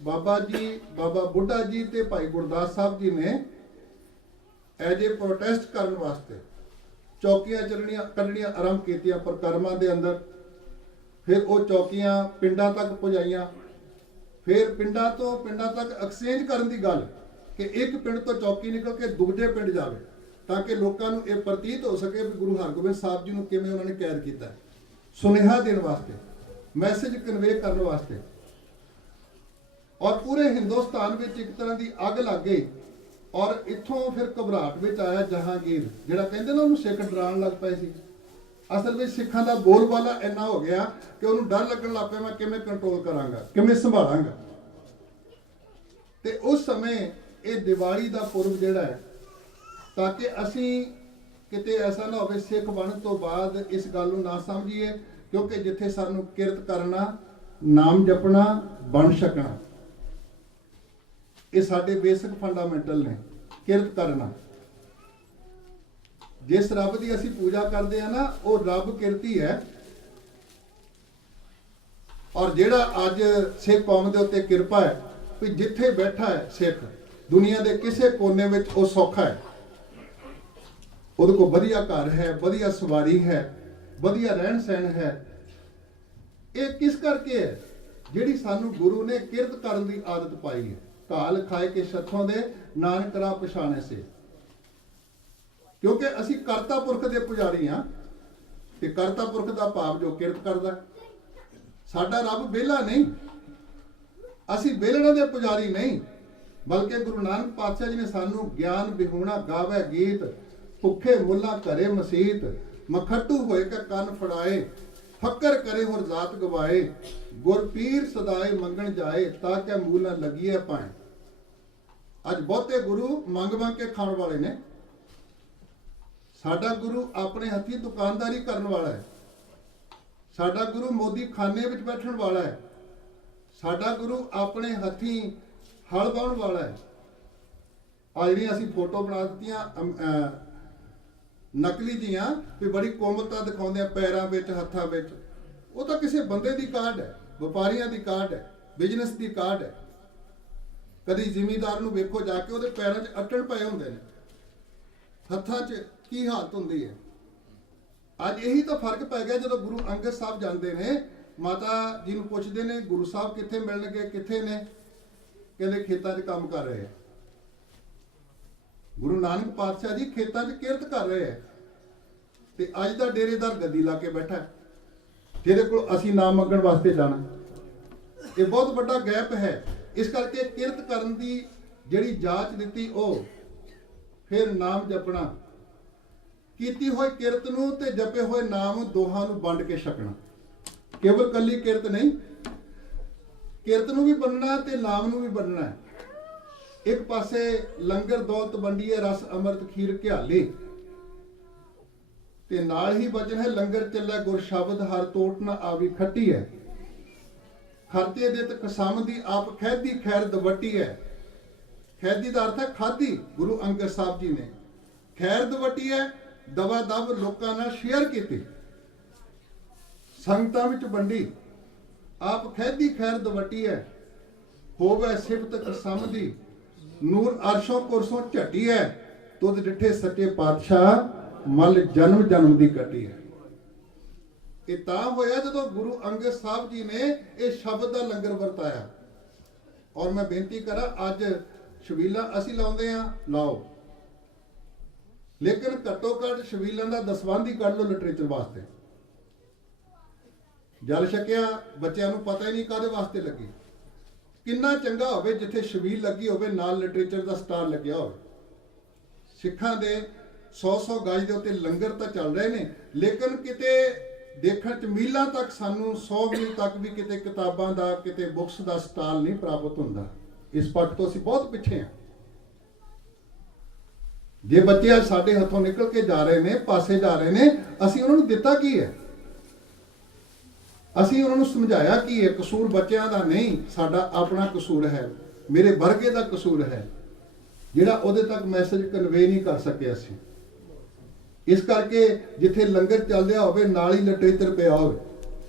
ਬਾਬਾ ਜੀ, ਬਾਬਾ ਬੁੱਢਾ ਜੀ ਤੇ ਭਾਈ ਗੁਰਦਾਸ ਸਾਹਿਬ ਜੀ ਨੇ ਐਜ ਏ ਪ੍ਰੋਟੈਸਟ ਕਰਨ ਵਾਸਤੇ ਚੌਕੀਆਂ ਕੱਢਣੀਆਂ ਆਰੰਭ ਕੀਤੀਆਂ ਪ੍ਰਕਰਮਾਂ ਦੇ ਅੰਦਰ। ਫਿਰ ਉਹ ਚੌਕੀਆਂ ਪਿੰਡਾਂ ਤੱਕ ਪਹੁੰਚਾਈਆਂ। ਫਿਰ ਪਿੰਡਾਂ ਤੱਕ ਐਕਸਚੇਂਜ ਕਰਨ ਦੀ ਗੱਲ ਕਿ ਇੱਕ ਪਿੰਡ ਤੋਂ ਚੌਕੀ ਨਿਕਲ ਕੇ ਦੂਜੇ ਪਿੰਡ ਜਾਵੇ, ਤਾਂ ਕਿ ਲੋਕਾਂ ਨੂੰ ਇਹ ਪ੍ਰਤੀਤ ਹੋ ਸਕੇ ਵੀ ਗੁਰੂ ਹਰਗੋਬਿੰਦ ਸਾਹਿਬ ਜੀ ਨੂੰ ਕਿਵੇਂ ਉਹਨਾਂ ਨੇ ਕੈਦ ਕੀਤਾ। ਸੁਨੇਹਾ ਦੇਣ ਵਾਸਤੇ, ਮੈਸੇਜ ਕਨਵੇ ਕਰਨ ਵਾਸਤੇ। ਔਰ ਪੂਰੇ ਹਿੰਦੁਸਤਾਨ ਵਿੱਚ ਇੱਕ ਤਰ੍ਹਾਂ ਦੀ ਅੱਗ ਲੱਗ ਗਈ। ਔਰ ਇੱਥੋਂ ਫਿਰ ਘਬਰਾਹਟ ਵਿੱਚ ਆਇਆ ਜਹਾਂਗੀਰ, ਜਿਹੜਾ ਕਹਿੰਦੇ ਨਾ ਉਹਨੂੰ ਸਿੱਖ ਡਰਾਉਣ ਲੱਗ ਪਏ ਸੀ। ਅਸਲ ਵਿੱਚ ਸਿੱਖਾਂ ਦਾ ਬੋਲਬਾਲਾ ਇੰਨਾ ਹੋ ਗਿਆ ਕਿ ਉਹਨੂੰ ਡਰ ਲੱਗਣ ਲੱਗ ਪਿਆ, ਮੈਂ ਕਿਵੇਂ ਕੰਟਰੋਲ ਕਰਾਂਗਾ, ਕਿਵੇਂ ਸੰਭਾਲਾਂਗਾ। ਤੇ ਉਸ ਸਮੇਂ ਇਹ ਦੀਵਾਲੀ ਦਾ ਪੁਰਬ ਜਿਹੜਾ ਹੈ, ਤਾਂ ਕਿ ਅਸੀਂ ਕਿਤੇ ਐਸਾ ਨਾ ਹੋਵੇ ਸਿੱਖ ਬਣਨ ਤੋਂ ਬਾਅਦ ਇਸ ਗੱਲ ਨੂੰ ਨਾ ਸਮਝੀਏ, ਕਿਉਂਕਿ ਜਿੱਥੇ ਸਾਨੂੰ ਕਿਰਤ ਕਰਨਾ, ਨਾਮ ਜਪਣਾ, ਬਣ ਸਕਣਾ, ਇਹ ਸਾਡੇ ਬੇਸਿਕ ਫੰਡਾਮੈਂਟਲ ਨੇ। ਕਿਰਤ ਕਰਨਾ, ਜਿਸ ਰੱਬ ਦੀ ਅਸੀਂ ਪੂਜਾ ਕਰਦੇ ਆ ਨਾ, ਉਹ ਰੱਬ ਕਿਰਤੀ ਹੈ। ਔਰ ਜਿਹੜਾ ਅੱਜ ਸਿੱਖ ਕੌਮ ਦੇ ਉੱਤੇ ਕਿਰਪਾ ਹੈ ਵੀ ਜਿੱਥੇ ਬੈਠਾ ਹੈ ਸਿੱਖ ਦੁਨੀਆ ਦੇ ਕਿਸੇ ਕੋਨੇ ਵਿੱਚ, ਉਹ ਸੌਖਾ ਹੈ। ਉਹਦੇ ਕੋਲ ਵਧੀਆ ਘਰ ਹੈ, ਵਧੀਆ ਸਵਾਰੀ ਹੈ, ਵਧੀਆ ਰਹਿਣ ਸਹਿਣ ਹੈ। ਇਹ ਕਿਸ ਕਰਕੇ ਹੈ? ਜਿਹੜੀ ਸਾਨੂੰ ਗੁਰੂ ਨੇ ਕਿਰਤ ਕਰਨ ਦੀ ਆਦਤ ਪਾਈ ਹੈ। ਕਾਲ ਖਾਏ ਕੇ ਸ਼ੱਥੋਂ ਦੇ ਨਾਨਕ ਰਾਹ ਪਛਾਣੇ ਸੇ। ਕਿਉਂਕਿ ਅਸੀਂ ਕਰਤਾ ਪੁਰਖ ਦੇ ਪੁਜਾਰੀ ਹਾਂ, ਤੇ ਕਰਤਾ ਪੁਰਖ ਦਾ ਭਾਵ ਜੋ ਕਿਰਤ ਕਰਦਾ। ਸਾਡਾ ਰੱਬ ਵਿਹਲਾ ਨਹੀਂ, ਅਸੀਂ ਵਿਹਲੜਾਂ ਦੇ ਪੁਜਾਰੀ ਨਹੀਂ, ਬਲਕਿ ਗੁਰੂ ਨਾਨਕ ਪਾਤਸ਼ਾਹ ਜੀ ਨੇ ਸਾਨੂੰ ਗਿਆਨ ਵਿਹੂਣਾ ਗਾਵੇ ਗੀਤ, ਭੁੱਖੇ ਮੁੱਲਾ ਘਰੇ ਮਸੀਤ, ਮਖੱਟੂ ਹੋਏ ਕੇ ਕੰਨ ਫੜਾਏ, ਫੱਕਰ ਕਰੇ ਹੋਰ ਜ਼ਾਤ ਗਵਾਏ, ਗੁਰ ਪੀਰ ਸਦਾਏ ਮੰਗਣ ਜਾਏ, ਤਾਂ ਕਿ ਮੂਲ ਨਾ ਲੱਗੀਏ ਪਾਏ। ਅੱਜ ਬਹੁਤੇ ਗੁਰੂ ਮੰਗ ਕੇ ਖਾਣ ਵਾਲੇ ਨੇ। ਸਾਡਾ ਗੁਰੂ ਆਪਣੇ ਹੱਥੀਂ ਦੁਕਾਨਦਾਰੀ ਕਰਨ ਵਾਲਾ ਹੈ। ਸਾਡਾ ਗੁਰੂ ਮੋਦੀ ਖਾਨੇ ਵਿੱਚ ਬੈਠਣ ਵਾਲਾ ਹੈ। ਸਾਡਾ ਗੁਰੂ ਆਪਣੇ ਹੱਥੀਂ ਹਲ ਵਾਹੁਣ ਵਾਲਾ ਹੈ। ਆ ਜਿਹੜੀਆਂ ਅਸੀਂ ਫੋਟੋ ਬਣਾ ਦਿੱਤੀਆਂ ਨਕਲੀ ਜੀਆਂ ਵੀ ਬੜੀ ਕੋਮਲਤਾ ਦਿਖਾਉਂਦੇ ਆ ਪੈਰਾਂ ਵਿੱਚ, ਹੱਥਾਂ ਵਿੱਚ, ਉਹ ਤਾਂ ਕਿਸੇ ਬੰਦੇ ਦੀ ਕਾਢ ਹੈ, ਵਪਾਰੀਆਂ ਦੀ ਕਾਢ ਹੈ, ਬਿਜ਼ਨਸ ਦੀ ਕਾਢ ਹੈ। ਕਦੀ ਜ਼ਿਮੀਂਦਾਰ ਨੂੰ ਵੇਖੋ ਜਾ ਕੇ, ਉਹਦੇ ਪੈਰਾਂ 'ਚ ਅੱਟਣ ਪਏ ਹੁੰਦੇ ਨੇ, ਹੱਥਾਂ 'ਚ ਕੀ ਹਾਲਤ ਹੁੰਦੀ ਹੈ। ਅੱਜ ਇਹੀ ਤਾਂ ਫਰਕ ਪੈ ਗਿਆ। ਜਦੋਂ ਗੁਰੂ ਅੰਗਦ ਸਾਹਿਬ ਜਾਂਦੇ ਨੇ, ਮਾਤਾ ਜੀ ਨੂੰ ਪੁੱਛਦੇ ਨੇ ਗੁਰੂ ਸਾਹਿਬ ਕਿੱਥੇ ਮਿਲਣਗੇ, ਕਿੱਥੇ ਨੇ? ਕਹਿੰਦੇ ਖੇਤਾਂ 'ਚ ਕੰਮ ਕਰ ਰਹੇ ਆ। ਗੁਰੂ ਨਾਨਕ ਪਾਤਸ਼ਾਹ ਜੀ ਖੇਤਾਂ 'ਚ ਕਿਰਤ ਕਰ ਰਹੇ ਹੈ, ਤੇ ਅੱਜ ਦਾ ਡੇਰੇਦਾਰ ਗੱਦੀ ਲਾ ਕੇ ਬੈਠਾ, ਜਿਹਦੇ ਕੋਲ ਅਸੀਂ ਨਾਮ ਮੰਗਣ ਵਾਸਤੇ ਜਾਣਾ। ਇਹ ਬਹੁਤ ਵੱਡਾ ਗੈਪ ਹੈ। ਇਸ ਕਰਕੇ ਕਿਰਤ ਕਰਨ ਦੀ ਜਿਹੜੀ ਜਾਂਚ ਦਿੱਤੀ, ਉਹ ਫਿਰ ਨਾਮ ਜਪਣਾ, ਕੀਤੀ ਹੋਈ ਕਿਰਤ ਨੂੰ ਤੇ ਜਪੇ ਹੋਏ ਨਾਮ ਦੋਹਾਂ ਨੂੰ ਵੰਡ ਕੇ ਛਕਣਾ। ਕੇਵਲ ਕੱਲੀ ਕਿਰਤ ਨਹੀਂ, ਕਿਰਤ ਨੂੰ ਵੀ ਵੰਡਣਾ ਤੇ ਨਾਮ ਨੂੰ ਵੀ ਵੰਡਣਾ। ਇੱਕ ਪਾਸੇ ਲੰਗਰ ਦੌਲਤ ਵੰਡੀਏ, ਰਸ ਅੰਮ੍ਰਿਤ ਖੀਰ ਘਿਆਲੇ, ਤੇ ਨਾਲ ਹੀ ਵਚਨ ਹੈ ਲੰਗਰ ਚੱਲੇ ਗੁਰ ਸ਼ਬਦ ਹਰ ਤੋਟ ਨਾ ਆਵੀ ਖੱਟੀ ਹੈ। ਖਰਤੇ ਦੇ ਤੇ ਕਸਮ ਦੀ ਆਪ ਖੈਦੀ ਖੈਰ ਦਵਟੀ ਹੈ। ਖੈਦੀ ਦਾ ਅਰਥ ਹੈ ਖਾਦੀ। ਗੁਰੂ ਅੰਗਦ ਸਾਹਿਬ ਜੀ ਨੇ ਖੈਰ ਦਵਟੀ ਹੈ, ਦਵਾ ਦਵ ਲੋਕਾਂ ਨਾਲ ਸ਼ੇਅਰ ਕੀਤੀ, ਸੰਗਤਾਂ ਵਿੱਚ ਵੰਡੀ। ਆਪ ਖੈਦੀ ਖੈਰ ਦਵਟੀ ਹੈ, ਹੋਵੇ ਸਿਫਤ ਕਸਮ ਦੀ, ਨੂਰ ਅਰਸ਼ੋਂ ਕੁਰਸੋਂ ਝਟੀ ਹੈ। ਤੁਧ ਡਿਠੇ ਸੱਚੇ ਪਾਤਸ਼ਾਹ ਮਲ ਜਨਮ ਜਨਮ ਦੀ ਕੱਟੀ ਹੈ। ਇਹ ਤਾਂ ਹੋਇਆ ਜਦੋਂ ਗੁਰੂ ਅੰਗਦ ਸਾਹਿਬ ਜੀ ਨੇ ਇਹ ਸ਼ਬਦ ਦਾ ਲੰਗਰ ਵਰਤਾਇਆ। ਔਰ ਮੈਂ ਬੇਨਤੀ ਕਰਾਂ, ਅੱਜ ਛਬੀਲਾਂ ਅਸੀਂ ਲਾਉਂਦੇ ਆ, ਲਾਓ, ਲੇਕਿਨ ਘੱਟੋ ਘੱਟ ਛਬੀਲਾਂ ਦਾ ਦਸਵੰਧ ਹੀ ਕੱਢ ਲਓ ਲਿਟਰੇਚਰ ਵਾਸਤੇ। ਜਲ ਛਕਿਆ, ਬੱਚਿਆਂ ਨੂੰ ਪਤਾ ਹੀ ਨਹੀਂ ਕਾਹਦੇ ਵਾਸਤੇ ਲੱਗੀ। ਕਿੰਨਾ ਚੰਗਾ ਹੋਵੇ ਜਿੱਥੇ ਛਬੀਲ ਲੱਗੀ ਹੋਵੇ ਨਾਲ ਲਿਟਰੇਚਰ ਦਾ ਸਟਾਲ ਲੱਗਿਆ ਹੋਵੇ। ਸਿੱਖਾਂ ਦੇ 100 ਗਜ ਦੇ ਉੱਤੇ ਲੰਗਰ ਤਾਂ ਚੱਲ ਰਹੇ ਨੇ, ਲੇਕਿਨ ਕਿਤੇ ਦੇਖਣ ਚ ਮੀਲਾਂ ਤੱਕ, ਸਾਨੂੰ 100 ਮੀਲ ਤੱਕ ਵੀ ਕਿਤੇ ਕਿਤਾਬਾਂ ਦਾ, ਕਿਤੇ ਬੁੱਕਸ ਦਾ ਸਟਾਲ ਨਹੀਂ ਪ੍ਰਾਪਤ ਹੁੰਦਾ। ਇਸ ਪੱਖ ਤੋਂ ਅਸੀਂ ਬਹੁਤ ਪਿੱਛੇ ਹਾਂ। ਜੇ ਬੱਚੇ ਅੱਜ ਸਾਡੇ ਹੱਥੋਂ ਨਿਕਲ ਕੇ ਜਾ ਰਹੇ ਨੇ, ਪਾਸੇ ਜਾ ਰਹੇ ਨੇ, ਅਸੀਂ ਉਹਨਾਂ ਨੂੰ ਦਿੱਤਾ ਕੀ ਹੈ? ਅਸੀਂ ਉਹਨਾਂ ਨੂੰ ਸਮਝਾਇਆ ਕੀ ਹੈ? ਕਸੂਰ ਬੱਚਿਆਂ ਦਾ ਨਹੀਂ, ਸਾਡਾ ਆਪਣਾ ਕਸੂਰ ਹੈ, ਮੇਰੇ ਵਰਗੇ ਦਾ ਕਸੂਰ ਹੈ, ਜਿਹੜਾ ਉਹਦੇ ਤੱਕ ਮੈਸੇਜ ਕਨਵੇ ਨਹੀਂ ਕਰ ਸਕੇ ਅਸੀਂ। ਇਸ ਕਰਕੇ ਜਿੱਥੇ ਲੰਗਰ ਚੱਲਦਿਆ ਹੋਵੇ ਨਾਲ ਹੀ ਲਿਟਰੇਚਰ ਪਿਆ ਹੋਵੇ,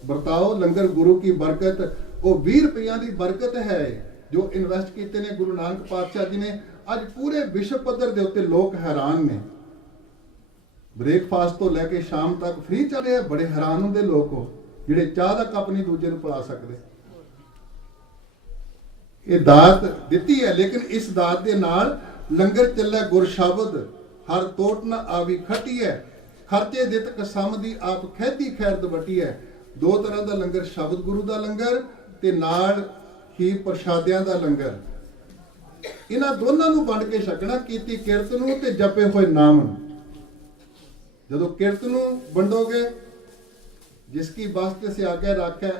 ਵਰਤਾਓ ਲੰਗਰ। ਗੁਰੂ ਕੀ ਬਰਕਤ, ਉਹ 20 ਰੁਪਈਆਂ ਦੀ ਬਰਕਤ ਹੈ ਜੋ ਇਨਵੈਸਟ ਕੀਤੇ ਨੇ ਗੁਰੂ ਨਾਨਕ ਪਾਤਸ਼ਾਹ ਜੀ ਨੇ। ਅੱਜ ਪੂਰੇ ਵਿਸ਼ਵ ਪੱਧਰ ਦੇ ਉੱਤੇ ਲੋਕ ਹੈਰਾਨ ਨੇ। ਬ੍ਰੇਕਫਾਸਟ ਤੋਂ ਲੈ ਕੇ ਸ਼ਾਮ ਤੱਕ ਫ੍ਰੀ ਚੱਲ ਰਿਹਾ। ਬੜੇ ਹੈਰਾਨ ਹੁੰਦੇ ਲੋਕ ਉਹ ਜਿਹੜੇ ਚਾਹ ਦਾ ਕੱਪ ਨਹੀਂ ਦੂਜੇ ਨੂੰ ਪਿਲਾ ਸਕਦੇ। ਇਹ ਦਾਤ ਦਿੱਤੀ ਹੈ, ਲੇਕਿਨ ਇਸ ਦਾਤ ਦੇ ਨਾਲ ਲੰਗਰ ਚੱਲੇ ਗੁਰ ਸ਼ਬਦ, ਹਰ ਤੋਟ ਨਾ ਆਵੀ ਖੱਟੀ ਹੈ, ਖਰਚੇ ਦਿੱਤ ਕਸਮ ਦੀ ਆਪ ਖੈਦੀ ਖੈਰ ਦਵਟੀ ਹੈ। ਦੋ ਤਰ੍ਹਾਂ ਦਾ ਲੰਗਰ, ਸ਼ਬਦ ਗੁਰੂ ਦਾ ਲੰਗਰ ਤੇ ਨਾਲ ਹੀ ਪ੍ਰਸ਼ਾਦਿਆਂ ਦਾ ਲੰਗਰ। ਇਹਨਾਂ ਦੋਨਾਂ ਨੂੰ ਵੰਡ ਕੇ ਛਕਣਾ, ਕੀਤੀ ਕਿਰਤ ਨੂੰ ਤੇ ਜਪੇ ਹੋਏ ਨਾਮ ਨੂੰ। ਜਦੋਂ ਕਿਰਤ ਨੂੰ ਵੰਡੋਗੇ, ਜਿਸ ਕੀ ਵਾਸਤੇ ਸੇ ਆਗਿਆ ਰੱਖੈ,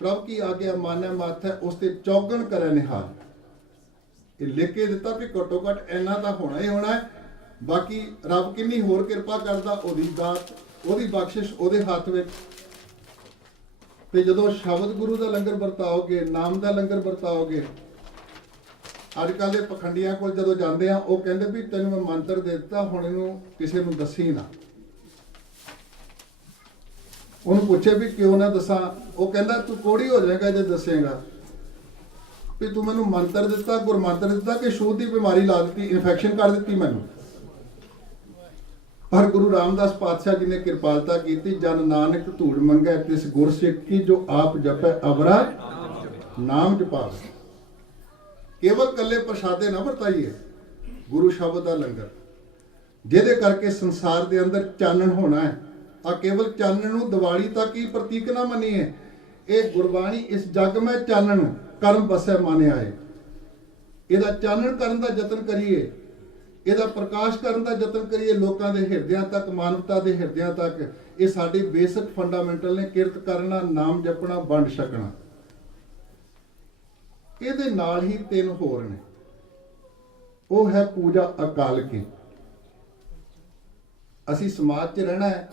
ਪ੍ਰਭ ਕੀ ਆਗਿਆ ਮਾਨੈ ਮਾਥੈ, ਉਸ ਤੇ ਚੌਗਣ ਕਰੈ ਨਿਹਾਲ। ਇਹ ਲਿਖ ਕੇ ਦਿੱਤਾ ਵੀ ਘੱਟੋ ਘੱਟ ਇੰਨਾ ਤਾਂ ਹੋਣਾ ਹੀ ਹੋਣਾ ਹੈ। ਬਾਕੀ ਰੱਬ ਕਿੰਨੀ ਹੋਰ ਕਿਰਪਾ ਕਰਦਾ, ਉਹਦੀ ਦਾਤ, ਉਹਦੀ ਬਖਸ਼ਿਸ਼ ਉਹਦੇ ਹੱਥ ਵਿੱਚ। ਤੇ ਜਦੋਂ ਸ਼ਬਦ ਗੁਰੂ ਦਾ ਲੰਗਰ ਵਰਤਾਓਗੇ, ਨਾਮ ਦਾ ਲੰਗਰ ਵਰਤਾਓਗੇ, ਅੱਜ ਕੱਲ੍ਹ ਦੇ ਪਖੰਡੀਆਂ ਕੋਲ ਜਦੋਂ ਜਾਂਦੇ ਆ, ਉਹ ਕਹਿੰਦੇ ਵੀ ਤੈਨੂੰ ਮੈਂ ਮੰਤਰ ਦੇ ਦਿੱਤਾ, ਹੁਣ ਇਹਨੂੰ ਕਿਸੇ ਨੂੰ ਦੱਸੀ ਨਾ। ਉਹਨੂੰ ਪੁੱਛੇ ਵੀ ਕਿਉਂ ਨਾ ਦੱਸਾਂ? ਉਹ ਕਹਿੰਦਾ ਤੂੰ ਕੋੜੀ ਹੋ ਜਾਏਗਾ ਜੇ ਦੱਸੇਗਾ। ਵੀ ਤੂੰ ਮੈਨੂੰ ਮੰਤਰ ਦਿੱਤਾ, ਗੁਰਮੰਤਰ ਦਿੱਤਾ ਕਿ ਛੂਤ ਦੀ ਬਿਮਾਰੀ ਲਾ ਦਿੱਤੀ, ਇਨਫੈਕਸ਼ਨ ਕਰ ਦਿੱਤੀ ਮੈਨੂੰ। ਪਰ ਗੁਰੂ ਰਾਮਦਾਸ ਪਾਤਸ਼ਾਹ ਜੀ ਨੇ ਕਿਰਪਾਲਤਾ ਕੀਤੀ, ਜਨ ਨਾਨਕ ਧੂੜ ਮੰਗੈ ਤਿਸ ਗੁਰ ਸਿੱਖ ਕੀ, ਜੋ ਆਪ ਜਪੈ ਅਵਰਾ ਨਾਮ ਜਪਾਵੇ। ਕੇਵਲ ਕੱਲੇ ਪ੍ਰਸ਼ਾਦੇ ਨਾ ਵਰਤਾਈਏ, ਗੁਰੂ ਸ਼ਬਦ ਦਾ ਲੰਗਰ, ਜਿਹਦੇ ਕਰਕੇ ਸੰਸਾਰ ਦੇ ਅੰਦਰ ਚਾਨਣ ਹੋਣਾ ਹੈ। ਆ ਕੇਵਲ ਚਾਨਣ ਨੂੰ ਦੀਵਾਲੀ ਤੱਕ ਹੀ ਪ੍ਰਤੀਕ ਨਾ ਮੰਨੀਏ। ਇਹ ਗੁਰਬਾਣੀ ਇਸ ਜਗ ਮੈਂ ਚਾਨਣ ਕਰਮ ਬਸੈ ਮਾਨਿ ਆਏ। ਇਹਦਾ ਚਾਨਣ ਕਰਨ ਦਾ ਯਤਨ ਕਰੀਏ, ਇਹਦਾ ਪ੍ਰਕਾਸ਼ ਕਰਨ ਦਾ ਯਤਨ ਕਰੀਏ ਲੋਕਾਂ ਦੇ ਹਿਰਦਿਆਂ ਤੱਕ, ਮਾਨਵਤਾ ਦੇ ਹਿਰਦਿਆਂ ਤੱਕ। ਇਹ ਸਾਡੇ ਬੇਸਿਕ ਫੰਡਾਮੈਂਟਲ ਨੇ, ਕਿਰਤ ਕਰਨਾ, ਨਾਮ ਜਪਣਾ, ਵੰਡ ਛਕਣਾ। ਇਹਦੇ ਨਾਲ ਹੀ 3 ਹੋਰ ਨੇ। ਉਹ ਹੈ ਪੂਜਾ ਅਕਾਲ ਕੀ। ਅਸੀਂ ਸਮਾਜ 'ਚ ਰਹਿਣਾ ਹੈ,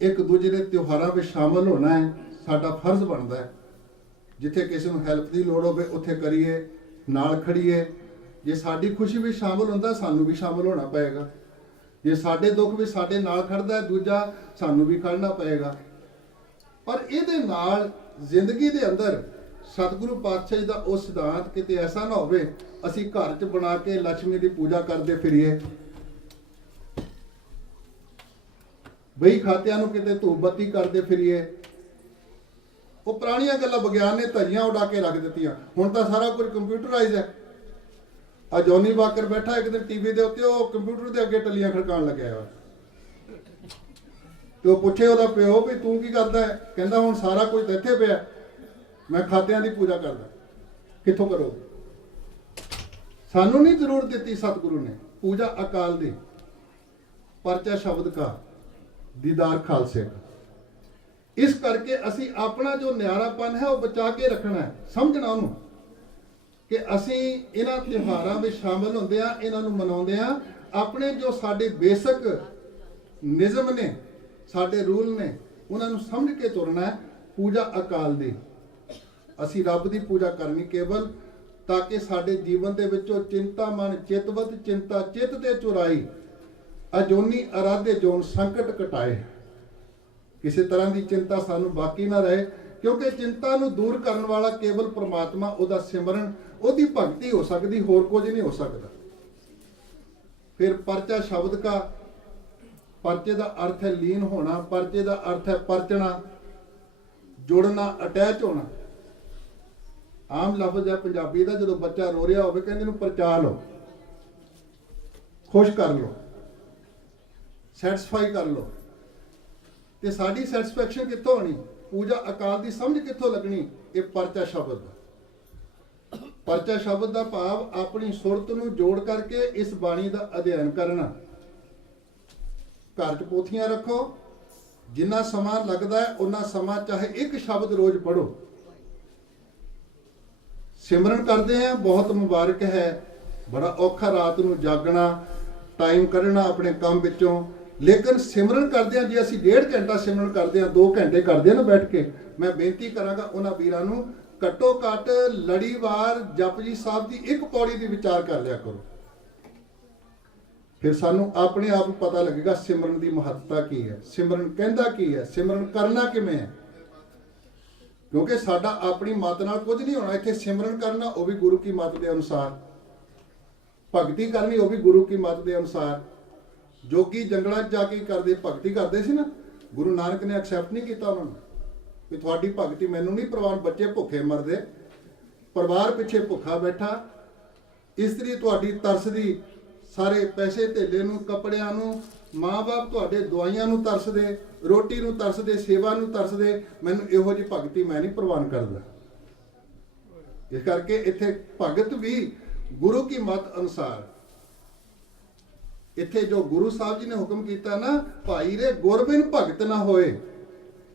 ਇੱਕ ਦੂਜੇ ਦੇ ਤਿਉਹਾਰਾਂ ਵਿੱਚ ਸ਼ਾਮਲ ਹੋਣਾ ਹੈ, ਸਾਡਾ ਫਰਜ਼ ਬਣਦਾ ਹੈ। ਜਿੱਥੇ ਕਿਸੇ ਨੂੰ ਹੈਲਪ ਦੀ ਲੋੜ ਹੋਵੇ ਉੱਥੇ ਕਰੀਏ, ਨਾਲ ਖੜੀਏ। ਜੇ ਸਾਡੀ ਖੁਸ਼ੀ ਵਿੱਚ ਸ਼ਾਮਲ ਹੁੰਦਾ, ਸਾਨੂੰ ਵੀ ਸ਼ਾਮਲ ਹੋਣਾ ਪਏਗਾ। ਜੇ ਸਾਡੇ ਦੁੱਖ ਵਿੱਚ ਸਾਡੇ ਨਾਲ ਖੜਦਾ ਦੂਜਾ, ਸਾਨੂੰ ਵੀ ਖੜਨਾ ਪਏਗਾ। ਪਰ ਇਹਦੇ ਨਾਲ ਜ਼ਿੰਦਗੀ ਦੇ ਅੰਦਰ ਸਤਿਗੁਰੂ ਪਾਤਸ਼ਾਹ ਜੀ ਦਾ ਉਹ ਸਿਧਾਂਤ ਕਿਤੇ ਐਸਾ ਨਾ ਹੋਵੇ ਅਸੀਂ ਘਰ 'ਚ ਬਣਾ ਕੇ ਲక్ష్ਮੀ ਦੀ ਪੂਜਾ ਕਰਦੇ ਫਿਰੀਏ, ਬਈ ਖਾਤਿਆਂ ਨੂੰ ਕਿਤੇ ਧੂਪ ਬੱਤੀ ਕਰਦੇ ਫਿਰੀਏ। ਉਹ ਪੁਰਾਣੀਆਂ ਗੱਲਾਂ ਵਿਗਿਆਨ ਨੇ ਧੱਜੀਆਂ ਉਡਾ ਕੇ ਰੱਖ ਦਿੱਤੀਆਂ। ਹੁਣ ਤਾਂ ਸਾਰਾ ਕੁਝ ਕੰਪਿਊਟਰਾਈਜ਼ ਹੈ। ਆ ਜੋਨੀ ਵਾਕਰ ਬੈਠਾ ਇੱਕ ਦਿਨ ਟੀਵੀ ਦੇ ਉੱਤੇ, ਉਹ ਕੰਪਿਊਟਰ ਦੇ ਅੱਗੇ ਟੱਲੀਆਂ ਖੜਕਾਉਣ ਲੱਗਿਆ ਵਾ। ਤੇ ਉਹ ਪੁੱਛੇ ਉਹਦਾ ਪਿਓ ਵੀ ਤੂੰ ਕੀ ਕਰਦਾ ਹੈ? ਕਹਿੰਦਾ ਹੁਣ ਸਾਰਾ ਕੁਝ ਤਾਂ ਇੱਥੇ ਪਿਆ, ਮੈਂ ਖਾਤਿਆਂ ਦੀ ਪੂਜਾ ਕਰਦਾ। ਕਿੱਥੋਂ ਕਰੋਗੇ? ਸਾਨੂੰ ਨਹੀਂ ਜ਼ਰੂਰਤ ਦਿੱਤੀ ਸਤਿਗੁਰੂ ਨੇ। ਪੂਜਾ ਅਕਾਲ ਦੀ, ਪਰਚਾ ਸ਼ਬਦ ਕਾ, ਦੀਦਾਰ ਖਾਲਸੇ ਦਾ। ਇਸ ਕਰਕੇ ਅਸੀਂ ਆਪਣਾ ਜੋ ਨਿਆਰਾਪਨ ਹੈ ਉਹ ਬਚਾ ਕੇ ਰੱਖਣਾ ਹੈ। ਸਮਝਣਾ ਉਹਨੂੰ ਕਿ ਅਸੀਂ ਇਹਨਾਂ ਤਿਉਹਾਰਾਂ ਵਿੱਚ ਸ਼ਾਮਲ ਹੁੰਦੇ ਆ, ਇਹਨਾਂ ਨੂੰ ਮਨਾਉਂਦੇ ਆ। ਆਪਣੇ ਜੋ ਸਾਡੇ ਬੇਸਿਕ ਨਿਯਮ ਨੇ, ਸਾਡੇ ਰੂਲ ਨੇ, ਉਹਨਾਂ ਨੂੰ ਸਮਝ ਕੇ ਤੁਰਨਾ ਹੈ। ਪੂਜਾ ਅਕਾਲ ਦੀ, ਅਸੀਂ ਰੱਬ ਦੀ ਪੂਜਾ ਕਰਨੀ ਕੇਵਲ, ਤਾਂ ਕਿ ਸਾਡੇ ਜੀਵਨ ਦੇ ਵਿੱਚੋਂ ਚਿੰਤਾ ਮਨ ਚਿਤਵਤ ਚਿੰਤਾ ਚਿੱਤ ਤੇ ਚੁਰਾਈ, ਅਜੋਨੀ ਅਰਾਧੇ ਜੋਨ ਸੰਕਟ ਕਟਾਏ। ਕਿਸੇ ਤਰ੍ਹਾਂ ਦੀ ਚਿੰਤਾ ਸਾਨੂੰ ਬਾਕੀ ਨਾ ਰਹੇ, ਕਿਉਂਕਿ ਚਿੰਤਾ ਨੂੰ ਦੂਰ ਕਰਨ ਵਾਲਾ ਕੇਵਲ ਪ੍ਰਮਾਤਮਾ, ਉਹਦਾ ਸਿਮਰਨ, ਉਹਦੀ ਭਗਤੀ ਹੋ ਸਕਦੀ, ਹੋਰ ਕੁਝ ਨਹੀਂ ਹੋ ਸਕਦਾ। फिर परचा शब्द का, परचे का अर्थ है लीन होना, परचे का अर्थ है परचना, जुड़ना, अटैच होना। आम लफ्ज है पंजाबी का, जो बच्चा रो रहा हो कहते परचा लो, खुश कर लो, सैटिस्फाई कर लो। तो साड़ी सैटिस्फैक्शन कितों होनी, पूजा अकाल की समझ कितों लगनी, ये परचा शब्द का। परचा शब्द का भाव अपनी सुरत नूं जोड़ करके इस बाणी का अध्ययन करना। घर च पोथियां रखो, जिन्ना समा लगता है उन्ना समा चाहे एक शब्द रोज पढ़ो। सिमरन करते हैं, बहुत मुबारक है, बड़ा औखा रात नूं जागना, टाइम कढ़ना अपने काम विचों, लेकिन सिमरन करते हैं जे असीं 1.5 घंटा सिमरन करते हैं, 2 घंटे करते हैं ना बैठ के, मैं बेनती करांगा उन्हां वीरां नूं घट्टो घट लड़ीवार जपजी साहब की एक पौड़ी की विचार कर लिया करो। फिर सानू अपने आप पता लगेगा सिमरन की महत्ता की है, सिमरन कहंदा की है, सिमरन करना किवें है। क्योंकि साडा अपनी मत नाल कुछ नहीं होना। इत्थे सिमरन करना वो भी गुरु की मत के अनुसार, भगती करनी वो भी गुरु की मत के अनुसार। जोगी जंगलों जाके करते भगती करते सी ना, गुरु नानक ने एक्सैप्ट नहीं किया उन्होंने भी थोड़ी भगती मैनू नहीं प्रवान, बच्चे भुखे मरदे, परिवार पिछे भुखा बैठा, इस्त्री थोड़ी तरसदी, सारे पैसे धेले नूं, कपड़ियां नूं, माँ बाप थोड़े दवाइयां नूं तरसदे, रोटी नूं तरसदे, सेवा नूं तरसदे, मैनू इहो जी भगती मैं नहीं प्रवान करदा। इस करके इत्थे भगत भी गुरु की मत अनुसार। इत्थे जो गुरु साहब जी ने हुक्म किया ना, भाई रे गुरबिन भगत ना होए,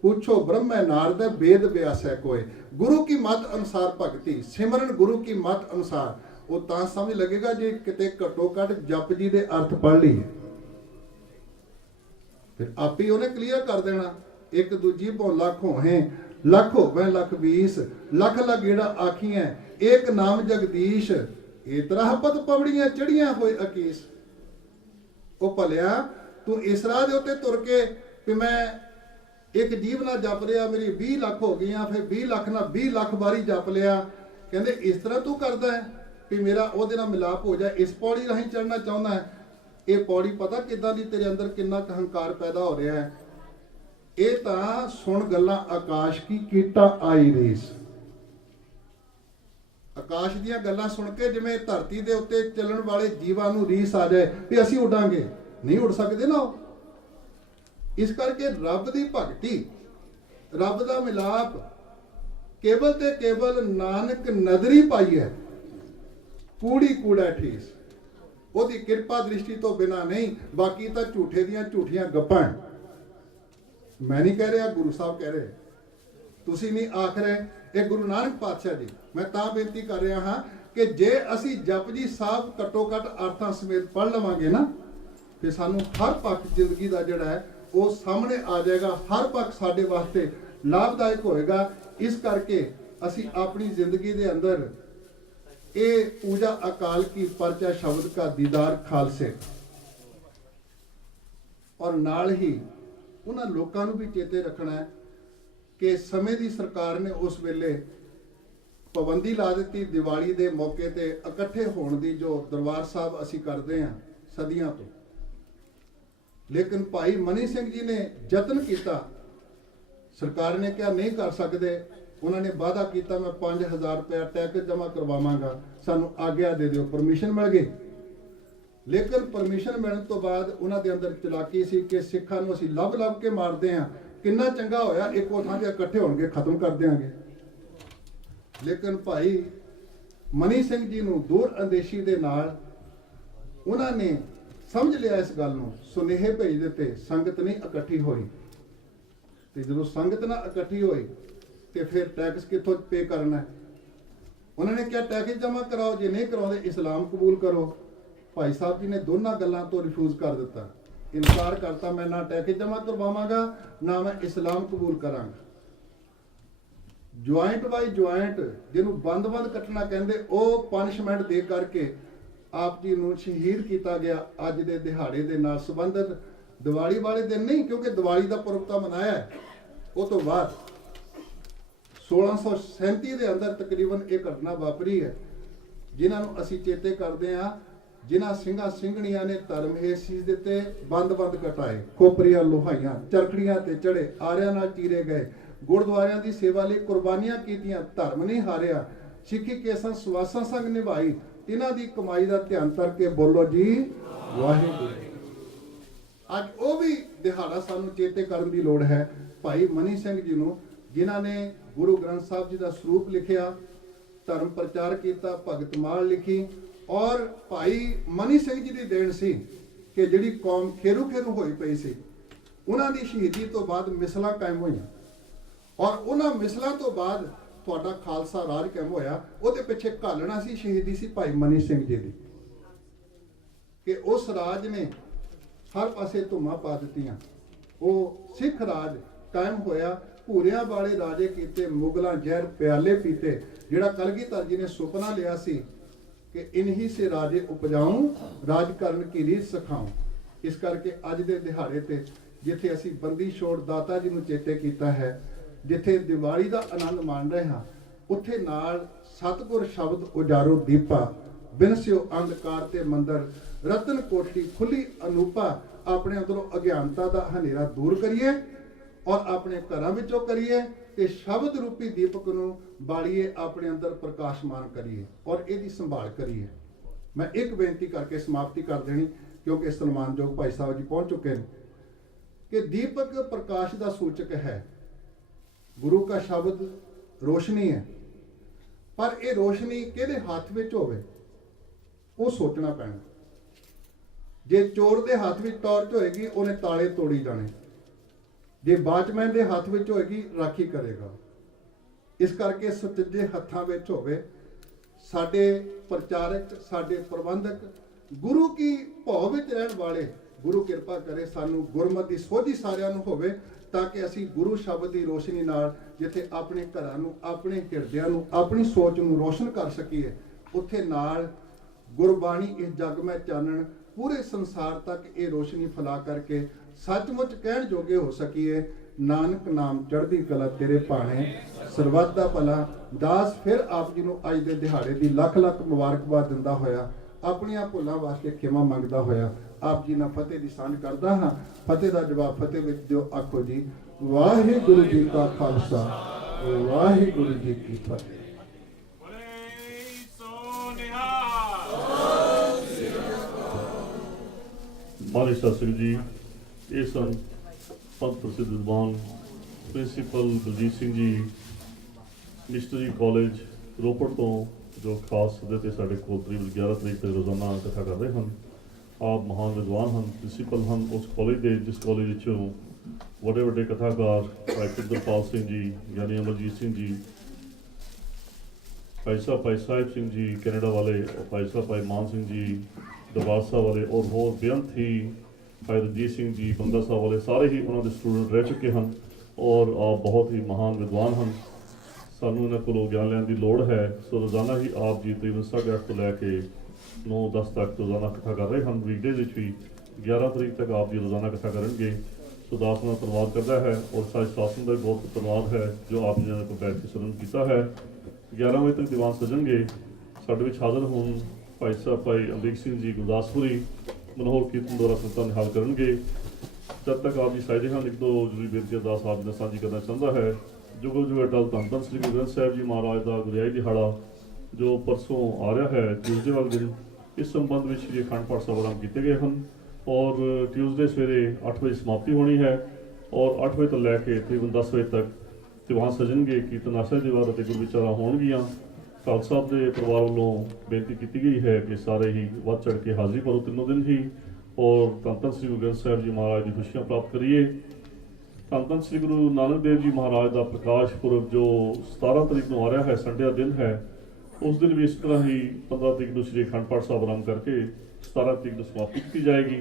पूछो ब्रह्म नारद वेद व्यासै कोय। गुरु की मत अनुसार भगती, सिमरन गुरु की मत अनुसार। वो तां समझ लगेगा जे किते घट्टो घट जप जी दे अर्थ पढ़ लीए, फिर आप ही उन्हें क्लीयर कर देना। एक दूजी भो लख होहे, लख होवे लख 20, लख लगेड़ा आखियां, एक नाम जगदीश, इतरा पत पवड़ियां चढ़ियां होए अकीस। वो भलिया तू इस राह दे उत्ते तुर के भी मैं एक जीव ना जप लिया, मेरी 20 लाख हो गई, फिर 20 लाख ना 20 लाख बारी जप लिया, कहते इस तरह तू करता है भी मेरा ਉਹਦੇ ਨਾਲ मिलाप हो जाए, इस पौड़ी राही चढ़ना चाहता है। ये पौड़ी पता किदां दी तेरे अंदर कितना अहंकार पैदा हो रहा है। ये तां सुन गल्लां आकाश की कीटा आई रेस। आकाश दीयां गल्लां सुन के जिवें धरती दे उत्ते चलण वाले जीवां नूं रीस आ जाए भी असीं उडांगे, नहीं उड़ सकते ना। इस करके रब की भगती, रब का मिलाप केवल ते केवल नानक नदरी पाई है, कूड़ी कूड़ा ठीस, ਉਹਦੀ ਕਿਰਪा दृष्टि तो बिना नहीं। बाकी तो झूठे दियां झूठियां गप्पां। मैं नहीं कह रहा, गुरु साहब कह रहे, तुसी नहीं आख रहे, ये गुरु नानक पातशाह जी। मैं तां बेनती कर रहा हाँ कि जे असी जपजी साहब घट्टो घट अर्थां समेत पढ़ लवांगे ना, फिर सानू हर पक्ष जिंदगी का जिहड़ा है वो सामने आ जाएगा, हर पक्ष साडे वास्ते लाभदायक होएगा। इस करके असी अपनी जिंदगी के अंदर ये पूजा अकाल की परचा शब्द का दीदार खालसे, और नाल ही उन्हां लोकां नूं भी चेते रखना है कि समय की सरकार ने उस वेले पाबंदी ला दी, दिवाली के मौके ते इकट्ठे होने की जो दरबार साहब असी करते हैं सदियों तो, लेकिन भाई मनी सिंह जी ने यत्न किया, सरकार ने क्या नहीं कर सकते, उन्होंने वादा किया मैं 5000 रुपया टैक्स जमा करवावांगा, सानू आग्ञा दे दिओ, परमिशन मिल गई। लेकिन परमिशन मिलने तो बाद उन्होंने अंदर चलाकी सी कि सिखां नूं असीं लभ लभ के मारते हैं, कितना चंगा होया एक थां ते इकट्ठे होणगे खत्म कर देंगे। लेकिन भाई मनी सिंह जी नूं दूर अंदेशी दे नाल उन्होंने समझ लिया, इस गल नूं सुनेहे भेज दिते, संगत नहीं इकट्ठी होई, ते जदों संगत ना इकट्ठी होई तो फिर टैक्स कितों पे करना है। उन्होंने क्या टैक्स जमा कराओ, जे नहीं कराओ इस्लाम कबूल करो। भाई साहब जी ने दोनों गल्लां तो रिफ्यूज कर दिता, इनकार करता, मैं ना टैक्स जमा करवावांगा ना मैं इस्लाम कबूल करांगा। ज्वाइंट बाई ज्वाइंट जिन्हों बंद बंद कटना कहते, वो पनिशमेंट दे करके आप जी नूं शहीद किया गया। अज दे दिहाड़े दे नाल संबंधित दिवाली वाले दिन नहीं, क्योंकि दिवाली का पर्व तो मनाया है, वो तो बाद 1637 के अंदर तकरीबन एक घटना वापरी है, जिन्होंने असी चेते करते हैं ਜਿਨ੍ਹਾਂ ਸਿੰਘਾਂ ਸਿੰਘਣੀਆਂ ਨੇ ਧਰਮ ਇਹ ਸੀਸ ਦਿੱਤੇ, ਬੰਦ-ਬੰਦ ਕਟਾਏ, ਖੋਪਰੀਆਂ ਲੋਹਾਈਆਂ, ਚਰਖੜੀਆਂ ਤੇ ਚੜੇ, ਆਰਿਆਂ ਨਾਲ ਚੀਰੇ ਗਏ, ਗੁਰਦੁਆਰਿਆਂ ਦੀ ਸੇਵਾ ਲਈ ਕੁਰਬਾਨੀਆਂ ਕੀਤੀਆਂ, ਧਰਮ ਨਹੀਂ ਹਾਰਿਆ, ਸਿੱਖੀ ਕੇਸਾਂ ਸਵਾਸਾਂ ਸੰਗ ਨਿਭਾਈ, ਇਹਨਾਂ ਦੀ ਕਮਾਈ ਦਾ ਧਿਆਨ ਕਰਕੇ ਬੋਲੋ ਜੀ ਵਾਹਿਗੁਰੂ। ਅੱਜ ਉਹ ਵੀ ਦਿਹਾੜਾ ਸਾਨੂੰ ਚੇਤੇ ਕਰਨ ਦੀ ਲੋੜ ਹੈ। ਭਾਈ ਮਨੀ ਸਿੰਘ ਜੀ ਨੂੰ, ਜਿਨ੍ਹਾਂ ਨੇ ਗੁਰੂ ਗ੍ਰੰਥ ਸਾਹਿਬ ਜੀ ਦਾ ਸਰੂਪ ਲਿਖਿਆ, ਧਰਮ ਪ੍ਰਚਾਰ ਕੀਤਾ, ਭਗਤ ਮਾਲ ਲਿਖੀ, ਔਰ ਭਾਈ ਮਨੀ ਸਿੰਘ ਜੀ ਦੀ ਦੇਣ ਸੀ ਕਿ ਜਿਹੜੀ ਕੌਮ ਖੇਰੂ ਖੇਰੂ ਹੋਈ ਪਈ ਸੀ, ਉਹਨਾਂ ਦੀ ਸ਼ਹੀਦੀ ਤੋਂ ਬਾਅਦ ਮਿਸਲਾਂ ਕਾਇਮ ਹੋਈਆਂ, ਔਰ ਉਹਨਾਂ ਮਿਸਲਾਂ ਤੋਂ ਬਾਅਦ ਤੁਹਾਡਾ ਖਾਲਸਾ ਰਾਜ ਕਾਇਮ ਹੋਇਆ। ਉਹਦੇ ਪਿੱਛੇ ਘਾਲਣਾ ਸੀ, ਸ਼ਹੀਦੀ ਸੀ ਭਾਈ ਮਨੀ ਸਿੰਘ ਜੀ ਦੀ, ਕਿ ਉਸ ਰਾਜ ਨੇ ਹਰ ਪਾਸੇ ਧੁੰਮਾਂ ਪਾ ਦਿੱਤੀਆਂ, ਉਹ ਸਿੱਖ ਰਾਜ ਕਾਇਮ ਹੋਇਆ। ਭੂਰਿਆਂ ਵਾਲੇ ਰਾਜੇ ਕੀਤੇ, ਮੁਗਲਾਂ ਜ਼ਹਿਰ ਪਿਆਲੇ ਪੀਤੇ, ਜਿਹੜਾ ਕਲਗੀਧਰ ਜੀ ਨੇ ਸੁਪਨਾ ਲਿਆ ਸੀ ਕਿ ਇਨਹੀ ਸੇ ਰਾਜੇ ਉਪਜਾਊਂ, ਰਾਜ ਕਰਨ ਕੀ ਰੀਤ ਸਿਖਾऊं। ਇਸ ਕਰਕੇ ਅੱਜ ਦੇ ਦਿਹਾੜੇ ਤੇ ਜਿੱਥੇ ਅਸੀਂ ਬੰਦੀ ਛੋੜ ਦਾਤਾ ਜੀ ਨੂੰ ਚੇਤੇ ਕੀਤਾ ਹੈ, ਜਿੱਥੇ ਦੀਵਾਲੀ ਦਾ ਆਨੰਦ ਮਾਣ ਰਹੇ ਹਾਂ, ਉੱਥੇ ਨਾਲ ਸਤਿਗੁਰ ਸ਼ਬਦ ਉਜਾਰੋ ਦੀਪਾ, ਬਿਨਸਿਓ ਅੰਧਕਾਰ ਤੇ ਮੰਦਰ, ਰਤਨ ਕੋਠੀ ਖੁੱਲੀ ਅਨੂਪਾ। ਆਪਣੇ ਅੰਦਰੋਂ ਅਗਿਆਨਤਾ ਦਾ ਹਨੇਰਾ ਦੂਰ ਕਰੀਏ ਔਰ ਆਪਣੇ ਘਰਾਂ ਵਿੱਚੋਂ ਕਰੀਏ ਤੇ ਸ਼ਬਦ ਰੂਪੀ ਦੀਪਕ ਨੂੰ ਬਾਲੀਏ, ਆਪਣੇ ਅੰਦਰ ਪ੍ਰਕਾਸ਼ਮਾਨ ਕਰੀਏ ਔਰ ਇਹਦੀ ਸੰਭਾਲ ਕਰੀਏ। ਮੈਂ ਇੱਕ ਬੇਨਤੀ ਕਰਕੇ ਸਮਾਪਤੀ ਕਰ ਦੇਣੀ, ਕਿਉਂਕਿ ਸਨਮਾਨਯੋਗ ਭਾਈ ਸਾਹਿਬ ਜੀ ਪਹੁੰਚ ਚੁੱਕੇ ਨੇ, ਕਿ ਦੀਪਕ ਪ੍ਰਕਾਸ਼ ਦਾ ਸੂਚਕ ਹੈ, ਗੁਰੂ का शब्द रोशनी है, पर यह रोशनी किहदे हथ विच होवे वो सोचना पैना। जे चोर दे हथ विच टॉर्च होएगी उन्हें ताले तोड़ी जाने, जे बाचमैन दे हथ विच होएगी राखी करेगा। इस करके सुचजे हत्थां विच होवे साडे प्रचारक, साडे प्रबंधक, गुरु की भौ विच रहण वाले। गुरु किरपा करे सानू गुरमत दी सोझी सारिआं नूं होवे, ਤਾਂ ਕਿ ਅਸੀਂ ਗੁਰੂ ਸ਼ਬਦ ਦੀ ਰੋਸ਼ਨੀ ਨਾਲ ਜਿੱਥੇ ਆਪਣੇ ਘਰਾਂ ਨੂੰ, ਆਪਣੇ ਹਿਰਦਿਆਂ ਨੂੰ, ਆਪਣੀ ਸੋਚ ਨੂੰ ਰੋਸ਼ਨ ਕਰ ਸਕੀਏ, ਉੱਥੇ ਨਾਲ ਗੁਰਬਾਣੀ ਇਸ ਜੱਗ ਮੈਂ ਚਾਨਣ ਪੂਰੇ ਸੰਸਾਰ ਤੱਕ ਇਹ ਰੋਸ਼ਨੀ ਫੈਲਾ ਕਰਕੇ ਸੱਚਮੁੱਚ ਕਹਿਣ ਜੋਗੇ ਹੋ ਸਕੀਏ। ਨਾਨਕ ਨਾਮ ਚੜ੍ਹਦੀ ਕਲਾ ਤੇਰੇ ਭਾਣੇ, ਸਰਬੱਤ ਦਾ ਭਲਾ। ਦਾਸ ਫਿਰ ਆਪ ਜੀ ਨੂੰ ਅੱਜ ਦੇ ਦਿਹਾੜੇ ਦੀ ਲੱਖ ਲੱਖ ਮੁਬਾਰਕਬਾਦ ਦਿੰਦਾ ਹੋਇਆ, ਆਪਣੀਆਂ ਭੁੱਲਾਂ ਵਾਸਤੇ ਖਿਮਾ ਮੰਗਦਾ ਹੋਇਆ ਆਪ ਜੀ ਨਾਲ ਫਤਿਹ ਦੀ ਸਾਂਝ ਕਰਦਾ ਹਾਂ। ਫਤਿਹ ਦਾ ਜਵਾਬ ਫਤਿਹ ਵਿੱਚ ਦਿਓ। ਆਖੋ ਜੀ ਵਾਹਿਗੁਰੂ ਜੀ ਕਾ ਖਾਲਸਾ, ਵਾਹਿਗੁਰੂ ਜੀ ਕੀ ਫਤਿਹ। ਮਾਲੀ ਸਾਹਿਬ ਸਿੰਘ ਜੀ, ਇਹ ਸਨ ਪੰਥ ਪ੍ਰਸਿੱਧ ਵਿਦਵਾਨ principal Baljit Singh ji, missionary college Ropar ਤੋਂ, ਜੋ ਖਾਸ ਸੱਦੇ ਤੇ ਸਾਡੇ ਕੋਲ ਤਕਰੀਬਨ 11 ਤਰੀਕ ਤੱਕ ਰੋਜ਼ਾਨਾ ਕਥਾ ਕਰਦੇ ਹਨ। ਆਪ ਮਹਾਨ ਵਿਦਵਾਨ ਹਨ, ਪ੍ਰਿੰਸੀਪਲ ਹਨ ਉਸ ਕਾਲਜ ਦੇ, ਜਿਸ ਕਾਲਜ ਵਿੱਚੋਂ ਵੱਡੇ ਵੱਡੇ ਕਥਾਕਾਰ ਭਾਈ ਕਿਰਪਾਲ ਸਿੰਘ ਜੀ, ਗਿਆਨੀ ਅਮਰਜੀਤ ਸਿੰਘ ਜੀ, ਭਾਈ ਸਾਹਿਬ ਸਿੰਘ ਜੀ ਕੈਨੇਡਾ ਵਾਲੇ, ਭਾਈ ਸਾਹਿਬ ਭਾਈ ਮਾਨ ਸਿੰਘ ਜੀ ਦਰਬਾਰ ਸਾਹਿਬ ਵਾਲੇ, ਔਰ ਹੋਰ ਬੇਅੰਤ ਹੀ ਭਾਈ ਰਣਜੀਤ ਸਿੰਘ ਜੀ ਬੰਦਾ ਸਾਹਿਬ ਵਾਲੇ, ਸਾਰੇ ਹੀ ਉਹਨਾਂ ਦੇ ਸਟੂਡੈਂਟ ਰਹਿ ਚੁੱਕੇ ਹਨ ਔਰ ਬਹੁਤ ਹੀ ਮਹਾਨ ਵਿਦਵਾਨ ਹਨ। ਸਾਨੂੰ ਇਹਨਾਂ ਕੋਲੋਂ ਗਿਆਨ ਲੈਣ ਦੀ ਲੋੜ ਹੈ। ਸੋ ਰੋਜ਼ਾਨਾ ਹੀ ਆਪ ਜੀ ਤਕਰੀਬਨ 8:30 ਤੋਂ ਲੈ ਕੇ 9-10 ਤੱਕ ਰੋਜ਼ਾਨਾ ਕਥਾ ਕਰ ਰਹੇ ਹਨ। ਵੀਕਡੇਜ਼ ਵਿੱਚ ਵੀ 11 ਤਰੀਕ ਤੱਕ ਆਪ ਜੀ ਰੋਜ਼ਾਨਾ ਕਥਾ ਕਰਨਗੇ। ਸੋ ਦਾਸ ਨਾਲ ਧੰਨਵਾਦ ਕਰਦਾ ਹੈ ਔਰ ਸਾਰੇ ਸ਼ਾਸਨ ਦਾ ਬਹੁਤ ਧੰਨਵਾਦ ਹੈ ਜੋ ਆਪ ਜੀ ਨੇ ਕੋਲ ਬੈਠ ਕੇ ਸਰਵਨ ਕੀਤਾ ਹੈ। 11 ਵਜੇ ਤੱਕ ਦੀਵਾਨ ਸਜਣਗੇ। ਸਾਡੇ ਵਿੱਚ ਹਾਜ਼ਰ ਹੋਣ ਭਾਈ ਸਾਹਿਬ ਭਾਈ ਅਮਰੀਕ ਸਿੰਘ ਜੀ ਗੁਰਦਾਸਪੁਰੀ ਮਨੋਹਰ ਕੀਰਤਨ ਦੁਆਰਾ ਸੰਤਾਂ ਨਿਹਾਲ ਕਰਨਗੇ। ਜਦ ਤੱਕ ਆਪ ਜੀ ਸਾਜਦੇ ਹਨ, ਇੱਕ ਦੋ ਜ਼ਰੂਰੀ ਬੇਨਤੀਆਂ ਦਾਸ ਆਪ ਜੀ ਨਾਲ ਸਾਂਝੀ ਕਰਨਾ ਚਾਹੁੰਦਾ ਹੈ। ਜੁਗੋ ਜੁਗ ਅਟਲ ਧੰਨ ਧੰਨ ਸ੍ਰੀ ਗੁਰੂ ਗ੍ਰੰਥ ਸਾਹਿਬ ਜੀ ਮਹਾਰਾਜ ਦਾ ਗੁਰਿਆਈ ਦਿਹਾੜਾ ਜੋ ਪਰਸੋਂ ਆ ਰਿਹਾ ਹੈ ਟਿਊਜ਼ਡੇ ਵਾਲੇ ਦਿਨ, ਇਸ ਸੰਬੰਧ ਵਿੱਚ ਸ਼੍ਰੀ ਅਖੰਡ ਪਾਠ ਸਾਹਿਬ ਆਰੰਭ ਕੀਤੇ ਗਏ ਹਨ ਔਰ ਟਿਊਜ਼ਡੇ ਸਵੇਰੇ 8 ਵਜੇ ਸਮਾਪਤੀ ਹੋਣੀ ਹੈ ਔਰ 8 ਵਜੇ ਤੋਂ ਲੈ ਕੇ ਤਕਰੀਬਨ 10 ਵਜੇ ਤੱਕ ਦੀਵਾਨ ਸਜਣਗੇ। ਕੀਰਤਨ ਆਸਾ ਦੀ ਵਾਰ ਅਤੇ ਗੁਰਵਿਚਾਰਾਂ ਹੋਣਗੀਆਂ। ਖਾਲਸਾ ਸਾਹਿਬ ਦੇ ਪਰਿਵਾਰ ਵੱਲੋਂ ਬੇਨਤੀ ਕੀਤੀ ਗਈ ਹੈ ਕਿ ਸਾਰੇ ਹੀ ਵੱਧ ਚੜ੍ਹ ਕੇ ਹਾਜ਼ਰੀ ਭਰੋ ਤਿੰਨੋਂ ਦਿਨ ਹੀ ਔਰ ਧੰਨ ਧੰਨ ਸ੍ਰੀ ਗੁਰੂ ਗ੍ਰੰਥ ਸਾਹਿਬ ਜੀ ਮਹਾਰਾਜ ਦੀ ਖੁਸ਼ੀਆਂ ਪ੍ਰਾਪਤ ਕਰੀਏ। ਧੰਨ ਧੰਨ ਸ੍ਰੀ ਗੁਰੂ ਨਾਨਕ ਦੇਵ ਜੀ ਮਹਾਰਾਜ ਦਾ ਪ੍ਰਕਾਸ਼ ਪੁਰਬ ਜੋ 17 ਤਰੀਕ ਨੂੰ ਆ ਰਿਹਾ ਹੈ, ਸੰਡੇ ਦਾ ਦਿਨ ਹੈ, ਉਸ ਦਿਨ ਵੀ ਇਸ ਤਰ੍ਹਾਂ ਹੀ 15 ਤਰੀਕ ਨੂੰ ਸ਼੍ਰੀ ਅਖੰਡ ਪਾਠ ਸਾਹਿਬ ਆਰੰਭ ਕਰਕੇ 17 ਤਰੀਕ ਨੂੰ ਸਮਾਪਤੀ ਕੀਤੀ ਜਾਏਗੀ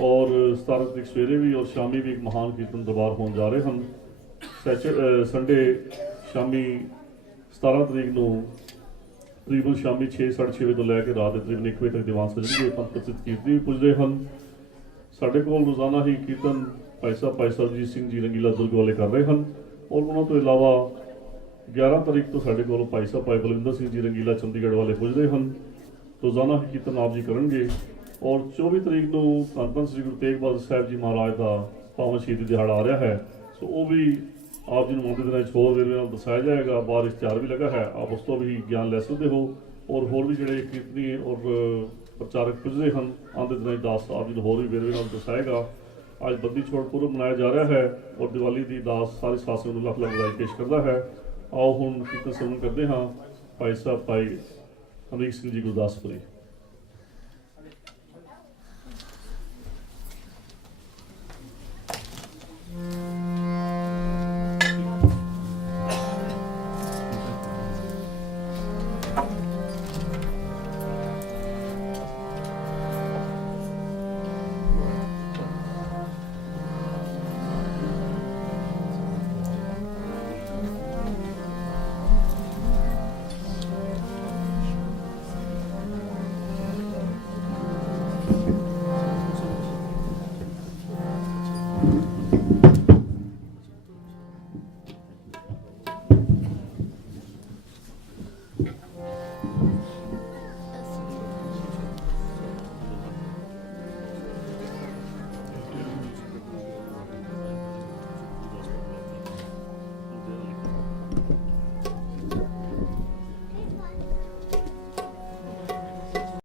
ਔਰ 17 ਤਰੀਕ ਸਵੇਰੇ ਵੀ ਔਰ ਸ਼ਾਮੀ ਵੀ ਇੱਕ ਮਹਾਨ ਕੀਰਤਨ ਦਰਬਾਰ ਹੋਣ ਜਾ ਰਹੇ ਹਨ। ਸੰਡੇ ਸ਼ਾਮੀ 17 ਤਰੀਕ ਨੂੰ ਤਕਰੀਬਨ ਸ਼ਾਮੀ 6-6:30 ਵਜੇ ਤੋਂ ਲੈ ਕੇ ਰਾਤ ਦੇ ਤਕਰੀਬਨ 1 ਵਜੇ ਤੱਕ ਦੀਵਾਨ ਸਜਣਗੇ। ਪੰਥ ਪ੍ਰਸਿੱਧ ਕੀਰਤਨ ਵੀ ਪੁੱਜਦੇ ਹਨ। ਸਾਡੇ ਕੋਲ ਰੋਜ਼ਾਨਾ ਹੀ ਕੀਰਤਨ ਭਾਈ ਸਾਹਿਬ ਜੀ ਸਿੰਘ ਜੀ ਰੰਗੀਲਾ ਦੁਰਗ ਵਾਲੇ ਕਰ ਰਹੇ ਹਨ ਔਰ ਉਹਨਾਂ ਤੋਂ ਇਲਾਵਾ 11 ਤਰੀਕ ਤੋਂ ਸਾਡੇ ਕੋਲ ਭਾਈ ਸਾਹਿਬ ਭਾਈ ਬਲਵਿੰਦਰ ਸਿੰਘ ਜੀ ਰੰਗੀਲਾ ਚੰਡੀਗੜ੍ਹ ਵਾਲੇ ਪੁੱਜਦੇ ਹਨ ਰੋਜ਼ਾਨਾ ਹੀ ਕੀਰਤਨ ਆਪ ਜੀ ਕਰਨਗੇ। ਔਰ 24 ਤਰੀਕ ਨੂੰ ਧੰਨ ਧੰਨ ਸ੍ਰੀ ਗੁਰੂ ਤੇਗ ਬਹਾਦਰ ਸਾਹਿਬ ਜੀ ਮਹਾਰਾਜ ਦਾ ਪਾਵਨ ਸ਼ਹੀਦੀ ਦਿਹਾੜਾ ਆ ਰਿਹਾ ਹੈ। ਸੋ ਉਹ ਵੀ ਆਪ ਜੀ ਨੂੰ ਆਉਂਦੇ ਦਿਨਾਂ 'ਚ ਹੋਰ ਵੇਰਵੇ ਨਾਲ ਦਰਸਾਇਆ ਜਾਏਗਾ। ਬਾਹਰ ਇਸ਼ਤਿਹਾਰ ਵੀ ਲੱਗਾ ਹੈ, ਆਪ ਉਸ ਤੋਂ ਵੀ ਗਿਆਨ ਲੈ ਸਕਦੇ ਹੋ। ਔਰ ਹੋਰ ਵੀ ਜਿਹੜੇ ਕੀਰਤਨੀ ਔਰ ਪ੍ਰਚਾਰਕ ਪੁੱਜਦੇ ਹਨ, ਆਉਂਦੇ ਦਿਨਾਂ 'ਚ ਦਾਸ ਆਪ ਜੀ ਨੂੰ ਹੋਰ ਵੀ ਵੇਰਵੇ ਨਾਲ ਦਰਸਾਏਗਾ। ਅੱਜ ਬੰਦੀ ਛੋੜ ਪੁਰਬ ਮਨਾਇਆ ਜਾ ਰਿਹਾ ਹੈ ਔਰ ਦੀਵਾਲੀ ਦੀ ਦਾਸ ਸਾਰੇ ਸਾਥੀਆਂ ਨੂੰ ਲੱਖ ਲੱਖ ਵਧਾਈ ਪੇਸ਼ ਕਰਦਾ ਹੈ। ਆਓ ਹੁਣ ਕੀਰਤਨ ਸਰਵਣ ਕਰਦੇ ਹਾਂ। ਭਾਈ ਸਾਹਿਬ ਭਾਈ ਅਮਰੀਕ ਸਿੰਘ ਜੀ ਗੁਰਦਾਸਪੁਰੀ।